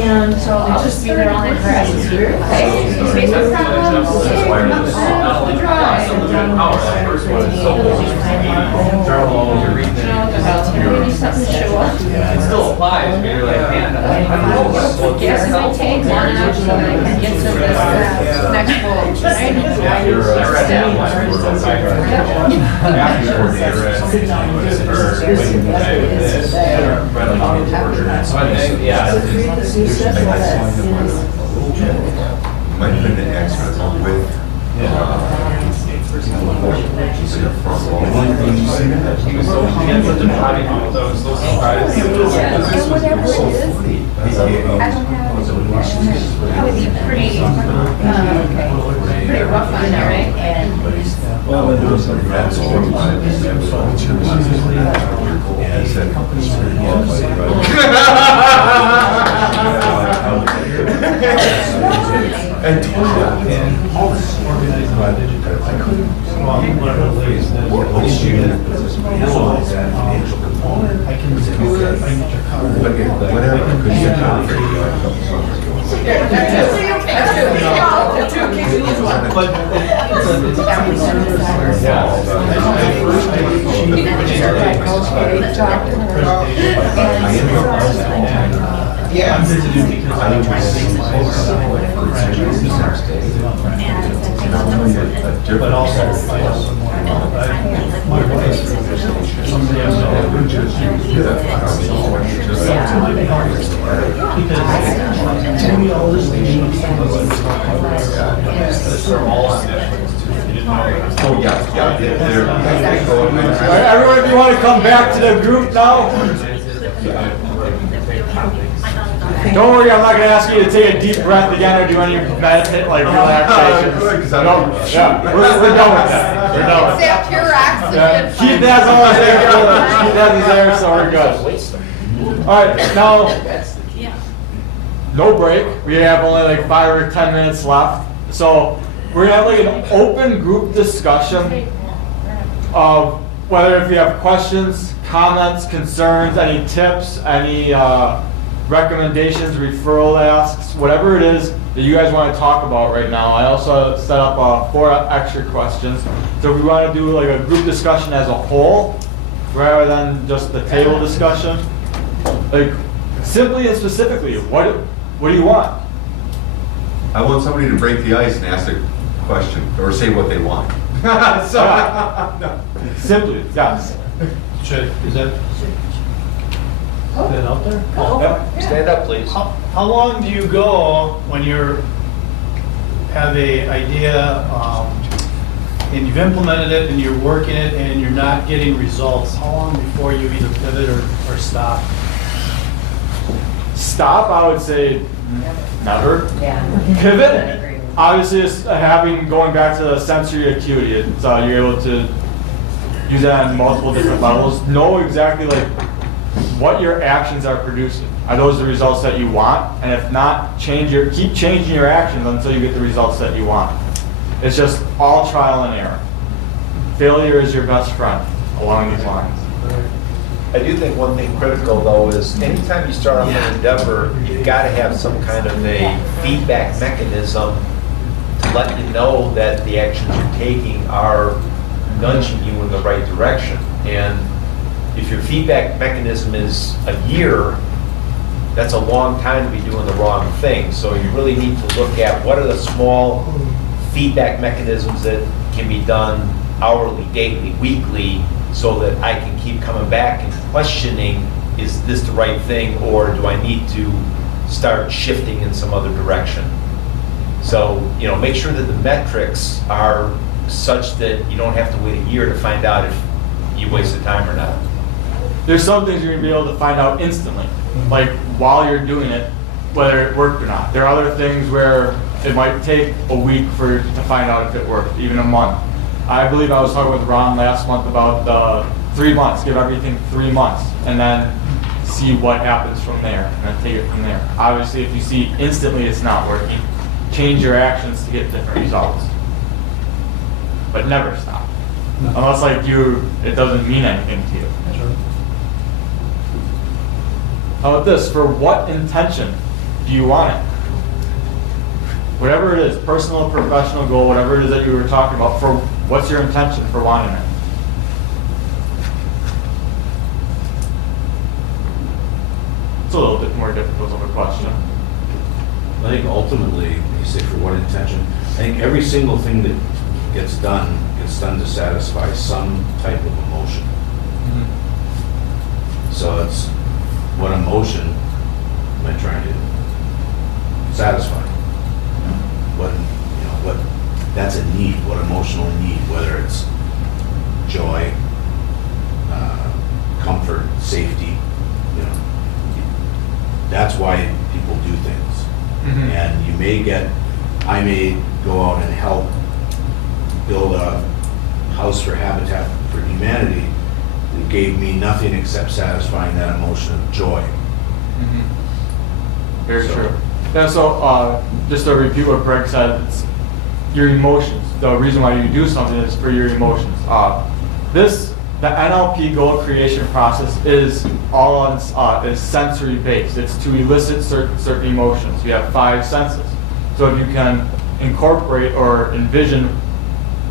And So I'll just be there all night. Facebook problems, maybe something to show up. It still applies, but you're like, man, I don't know. Guess it might take long enough so that I can get to this next goal, right? Might have been an accident with, That would be pretty rough on there, right? And all this organized by digital. I couldn't, well, whatever the latest is. I can do it, I can get your card. whatever, could you But I'm visiting because I need my but also I also my wife someday I'm because tell me all this thing Oh, yeah, All right, everyone, if you want to come back to the group now. Don't worry, I'm not going to ask you to take a deep breath again or do any meditate, like relaxation. No, yeah, we're done with that. We're done with that. Pure oxygen. Yeah, Keith has all his there. Keith has his there, so we're good. All right, now, no break. We have only like 5 or 10 minutes left. So we're gonna have like an open group discussion of whether if you have questions, comments, concerns, any tips, any recommendations, referral asks, whatever it is that you guys want to talk about right now. I also set up 4 extra questions. So if we want to do like a group discussion as a whole, rather than just the table discussion, like simply and specifically, what do you want? I want somebody to break the ice and ask a question, or say what they want. So, no. Simply, yes. Is that out there? Yep. Stand up, please. How long do you go when you have a idea and you've implemented it and you're working it and you're not getting results? How long before you either pivot or stop? Stop, I would say never. Pivot, obviously, is going back to the sensory acuity. It's you're able to use that on multiple different levels. Know exactly like what your actions are producing. Are those the results that you want? And if not, keep changing your actions until you get the results that you want. It's just all trial and error. Failure is your best friend along these lines. I do think one thing critical though is anytime you start off an endeavor, you've got to have some kind of a feedback mechanism to let you know that the actions you're taking are nudging you in the right direction. And if your feedback mechanism is a year, that's a long time to be doing the wrong thing. So you really need to look at what are the small feedback mechanisms that can be done hourly, daily, weekly, so that I can keep coming back and questioning, is this the right thing, or do I need to start shifting in some other direction? So, make sure that the metrics are such that you don't have to wait a year to find out if you wasted time or not. There's some things you're going to be able to find out instantly, like while you're doing it, whether it worked or not. There are other things where it might take a week to find out if it worked, even a month. I believe I was talking with Ron last month about the 3 months, give everything 3 months, and then see what happens from there, and then take it from there. Obviously, if you see instantly it's not working, change your actions to get different results. But never stop. No. Unless it doesn't mean anything to you. Sure. How about this? For what intention do you want it? Whatever it is, personal, professional goal, whatever it is that you were talking about, for what's your intention for wanting it? It's a little bit more difficult of a question. I think ultimately, you say for what intention, I think every single thing that gets done to satisfy some type of emotion. So it's, what emotion am I trying to satisfy? What, that's a need, what emotional need, whether it's joy, comfort, safety, that's why people do things. And I may go out and help build a house for Habitat for Humanity that gave me nothing except satisfying that emotion of joy. Very true. Yeah, so just to repeat what Greg said, it's your emotions. The reason why you do something is for your emotions. The NLP goal creation process is all on is sensory based. It's to elicit certain emotions. You have 5 senses. So if you can incorporate or envision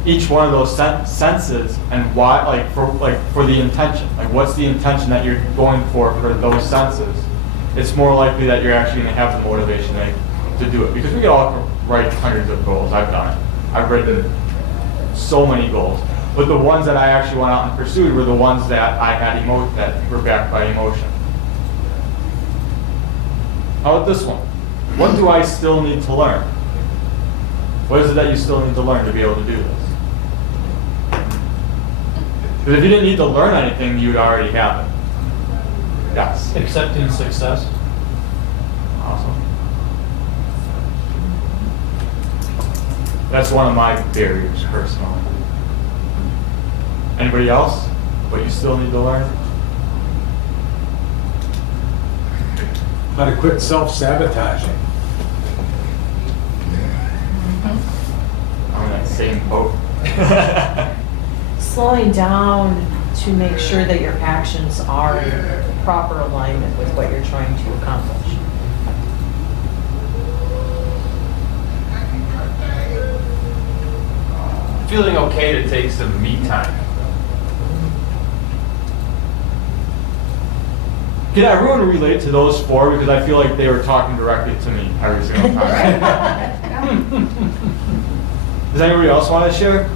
each one of those senses and why, for the intention, what's the intention that you're going for those senses, it's more likely that you're actually going to have the motivation to do it. Because we can all write hundreds of goals. I've done it. I've written so many goals. But the ones that I actually went out and pursued were the ones that I had that were backed by emotion. How about this one? What do I still need to learn? What is it that you still need to learn to be able to do this? Because if you didn't need to learn anything, you would already have it. Yes. Accepting success. Awesome. That's one of my barriers, personally. Anybody else? What you still need to learn? How to quit self-sabotaging. I'm in that same boat. Slowing down to make sure that your actions are in proper alignment with what you're trying to accomplish. Feeling okay to take some me time. Can everyone relate to those 4? Because I feel like they were talking directly to me every single time. Does anybody else want to share?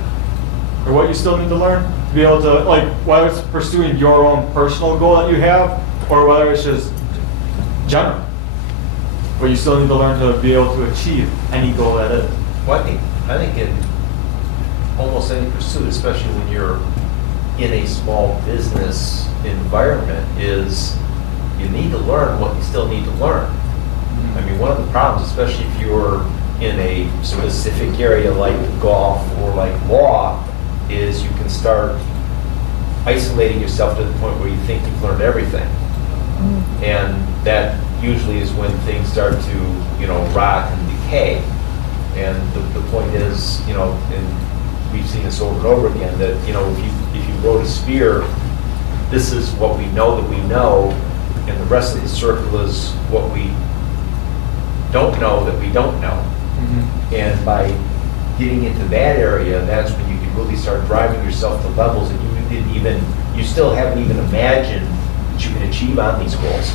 Or what you still need to learn? To be able to, whether it's pursuing your own personal goal that you have, or whether it's just general. What you still need to learn to be able to achieve any goal that is. Well, I think in almost any pursuit, especially when you're in a small business environment, is you need to learn what you still need to learn. I mean, one of the problems, especially if you're in a specific area like golf or like law, is you can start isolating yourself to the point where you think you've learned everything. And that usually is when things start to, rot and decay. And the point is, and we've seen this over and over again, that, if you rode a spear, this is what we know that we know, and the rest of the circle is what we don't know that we don't know. And by getting into that area, that's when you can really start driving yourself to levels that you still haven't even imagined that you can achieve on these goals.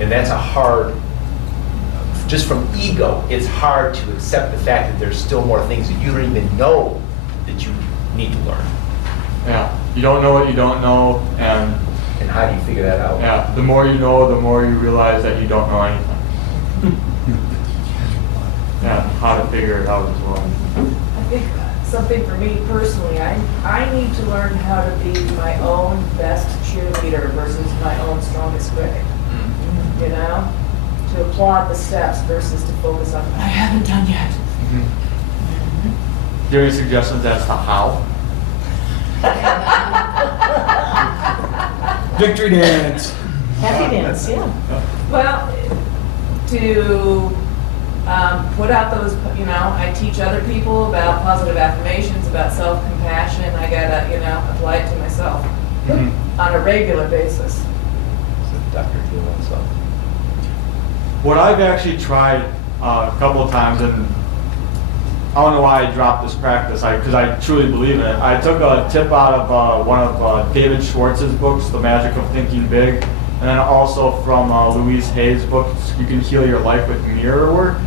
And that's a hard, just from ego, it's hard to accept the fact that there's still more things that you don't even know that you need to learn. Yeah, you don't know what you don't know, and how do you figure that out? Yeah, the more you know, the more you realize that you don't know anything. Yeah, how to figure it out as well. I think something for me personally, I need to learn how to be my own best cheerleader versus my own strongest critic. To applaud the steps versus to focus on what I haven't done yet. Do you have any suggestions as to how? Victory dance. Happy dance, yeah. Well, to put out those, I teach other people about positive affirmations, about self-compassion. I gotta, apply it to myself on a regular basis. So Dr. doing something. What I've actually tried a couple of times, and I don't know why I dropped this practice, because I truly believe in it. I took a tip out of one of David Schwartz's books, The Magic of Thinking Big, and then also from Louise Hay's book, You Can Heal Your Life with Mirror Work.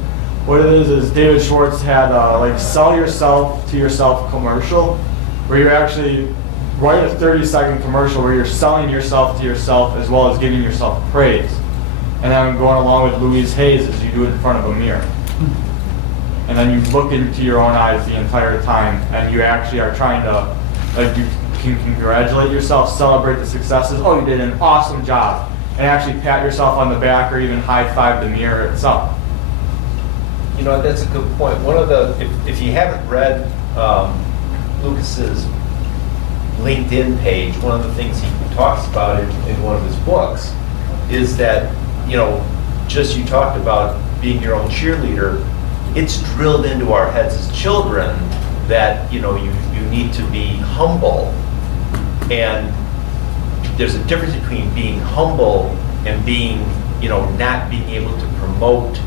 What it is David Schwartz had like Sell Yourself to Yourself commercial, where you're actually write a 30-second commercial where you're selling yourself to yourself as well as giving yourself praise. And then going along with Louise Hay's is you do it in front of a mirror. And then you look into your own eyes the entire time, and you actually are trying to, like, you can congratulate yourself, celebrate the successes. Oh, you did an awesome job. And actually pat yourself on the back or even high five the mirror itself. That's a good point. One of the, if you haven't read Lucas's LinkedIn page, one of the things he talks about in one of his books is that, just you talked about being your own cheerleader, it's drilled into our heads as children that, you need to be humble. And there's a difference between being humble and being, not being able to promote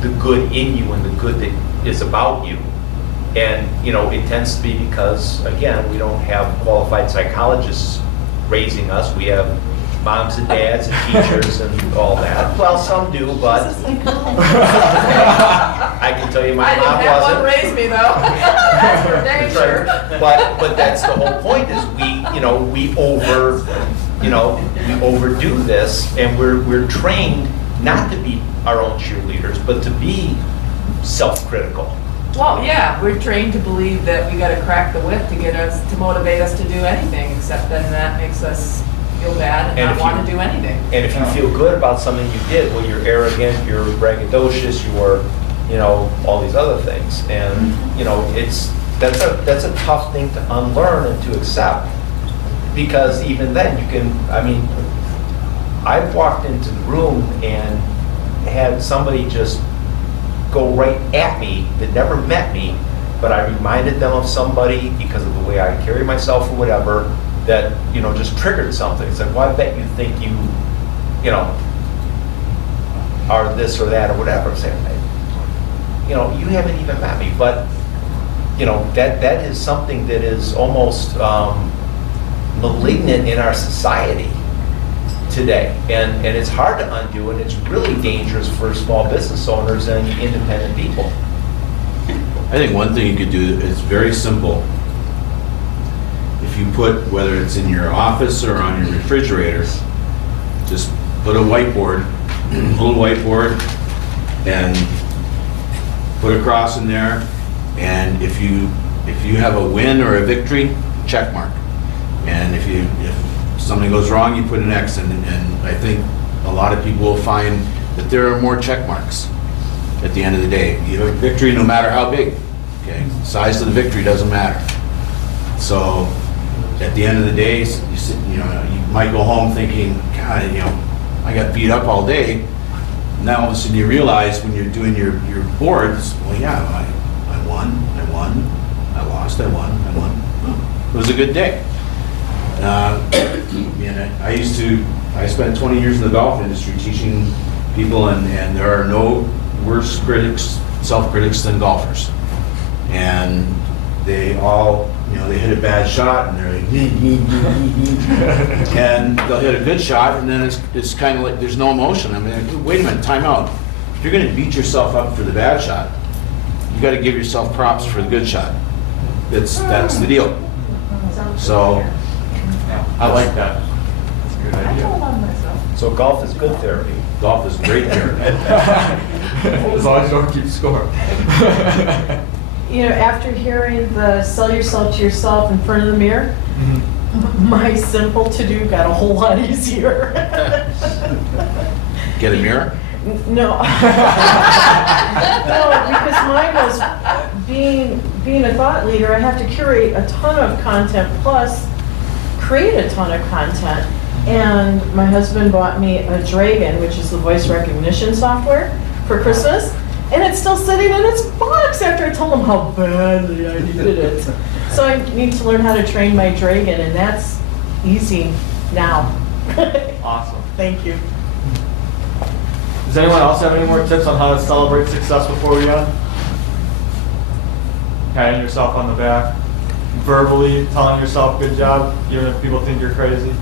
the good in you and the good that is about you. And, it tends to be because, again, we don't have qualified psychologists raising us. We have moms and dads and teachers and all that. Well, some do, but I can tell you my mom wasn't. I didn't have one raise me, though. That's for dang sure. But that's the whole point is we overdo this, and we're trained not to be our own cheerleaders, but to be self-critical. Well, yeah, we're trained to believe that we gotta crack the whip to motivate us to do anything, except then that makes us feel bad and not want to do anything. And if you feel good about something you did, well, you're arrogant, you're braggadocious, you're, all these other things. And, that's a tough thing to unlearn and to accept. Because even then I've walked into the room and had somebody just go right at me that never met me, but I reminded them of somebody because of the way I carry myself or whatever, that, just triggered something. It's like, well, I bet you think you are this or that or whatever. I'm saying, you haven't even met me, but, that is something that is almost malignant in our society today. And it's hard to undo, and it's really dangerous for small business owners and independent people. I think one thing you could do is very simple. If you put, whether it's in your office or on your refrigerator, just put a whiteboard, little whiteboard, and put a cross in there. And if you have a win or a victory, check mark. And if something goes wrong, you put an X in. And I think a lot of people will find that there are more check marks at the end of the day. You have a victory no matter how big. Okay, the size of the victory doesn't matter. So at the end of the day, you might go home thinking, God, I got beat up all day. Now all of a sudden you realize when you're doing your boards, well, yeah, I won, I lost, I won. Oh, it was a good day. I spent 20 years in the golf industry teaching people, and there are no worse self-critics than golfers. And they all, they hit a bad shot and they're like, and they'll hit a good shot, and then it's kind of like there's no emotion. I mean, wait a minute, time out. If you're going to beat yourself up for the bad shot, you got to give yourself props for the good shot. That's the deal. So I like that. That's a good idea. So golf is good therapy. Golf is great therapy. As long as you don't keep score. After hearing the sell yourself to yourself in front of the mirror, my simple to-do got a whole lot easier. Get a mirror? No. No, because mine was being a thought leader, I have to curate a ton of content plus create a ton of content. And my husband bought me a Dragon, which is the voice recognition software, for Christmas. And it's still sitting in its box after I told him how badly I needed it. So I need to learn how to train my Dragon, and that's easy now. Awesome. Thank you. Does anyone else have any more tips on how to celebrate success before we end? Patting yourself on the back, verbally telling yourself good job, even if people think you're crazy.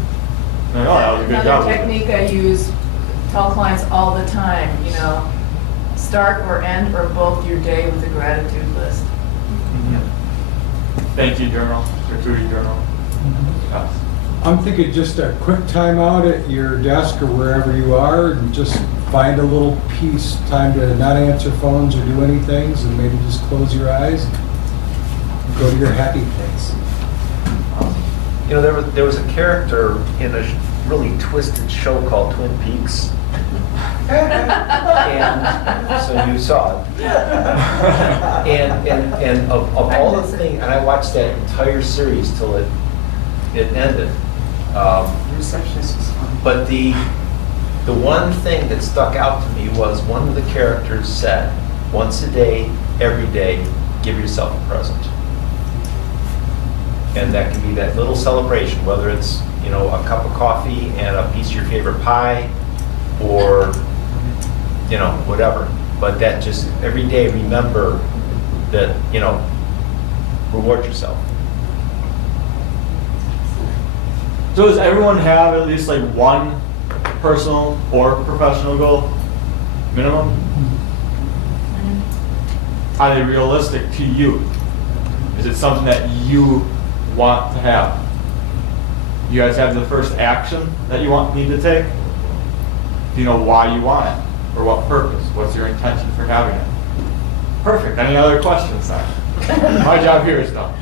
Like, oh, that was a good job. Another technique I use, tell clients all the time, you know, start or end or both your day with a gratitude list. Thank you journal, gratuity journal. Yes. I'm thinking just a quick time out at your desk or wherever you are, and just find a little piece, time to not answer phones or do anything, and maybe just close your eyes and go to your happy place. You know, there was a character in a really twisted show called Twin Peaks. And so you saw it. And of all the things, and I watched that entire series till it ended. But the one thing that stuck out to me was one of the characters said, once a day, every day, give yourself a present. And that can be that little celebration, whether it's, you know, a cup of coffee and a piece of your favorite pie, or, you know, whatever. But that just, every day, remember that, you know, reward yourself. So does everyone have at least like one personal or professional goal? Minimum? Are they realistic to you? Is it something that you want to have? You guys have the first action that you want me to take? Do you know why you want it? For what purpose? What's your intention for having it? Perfect. Any other questions then? My job here is done.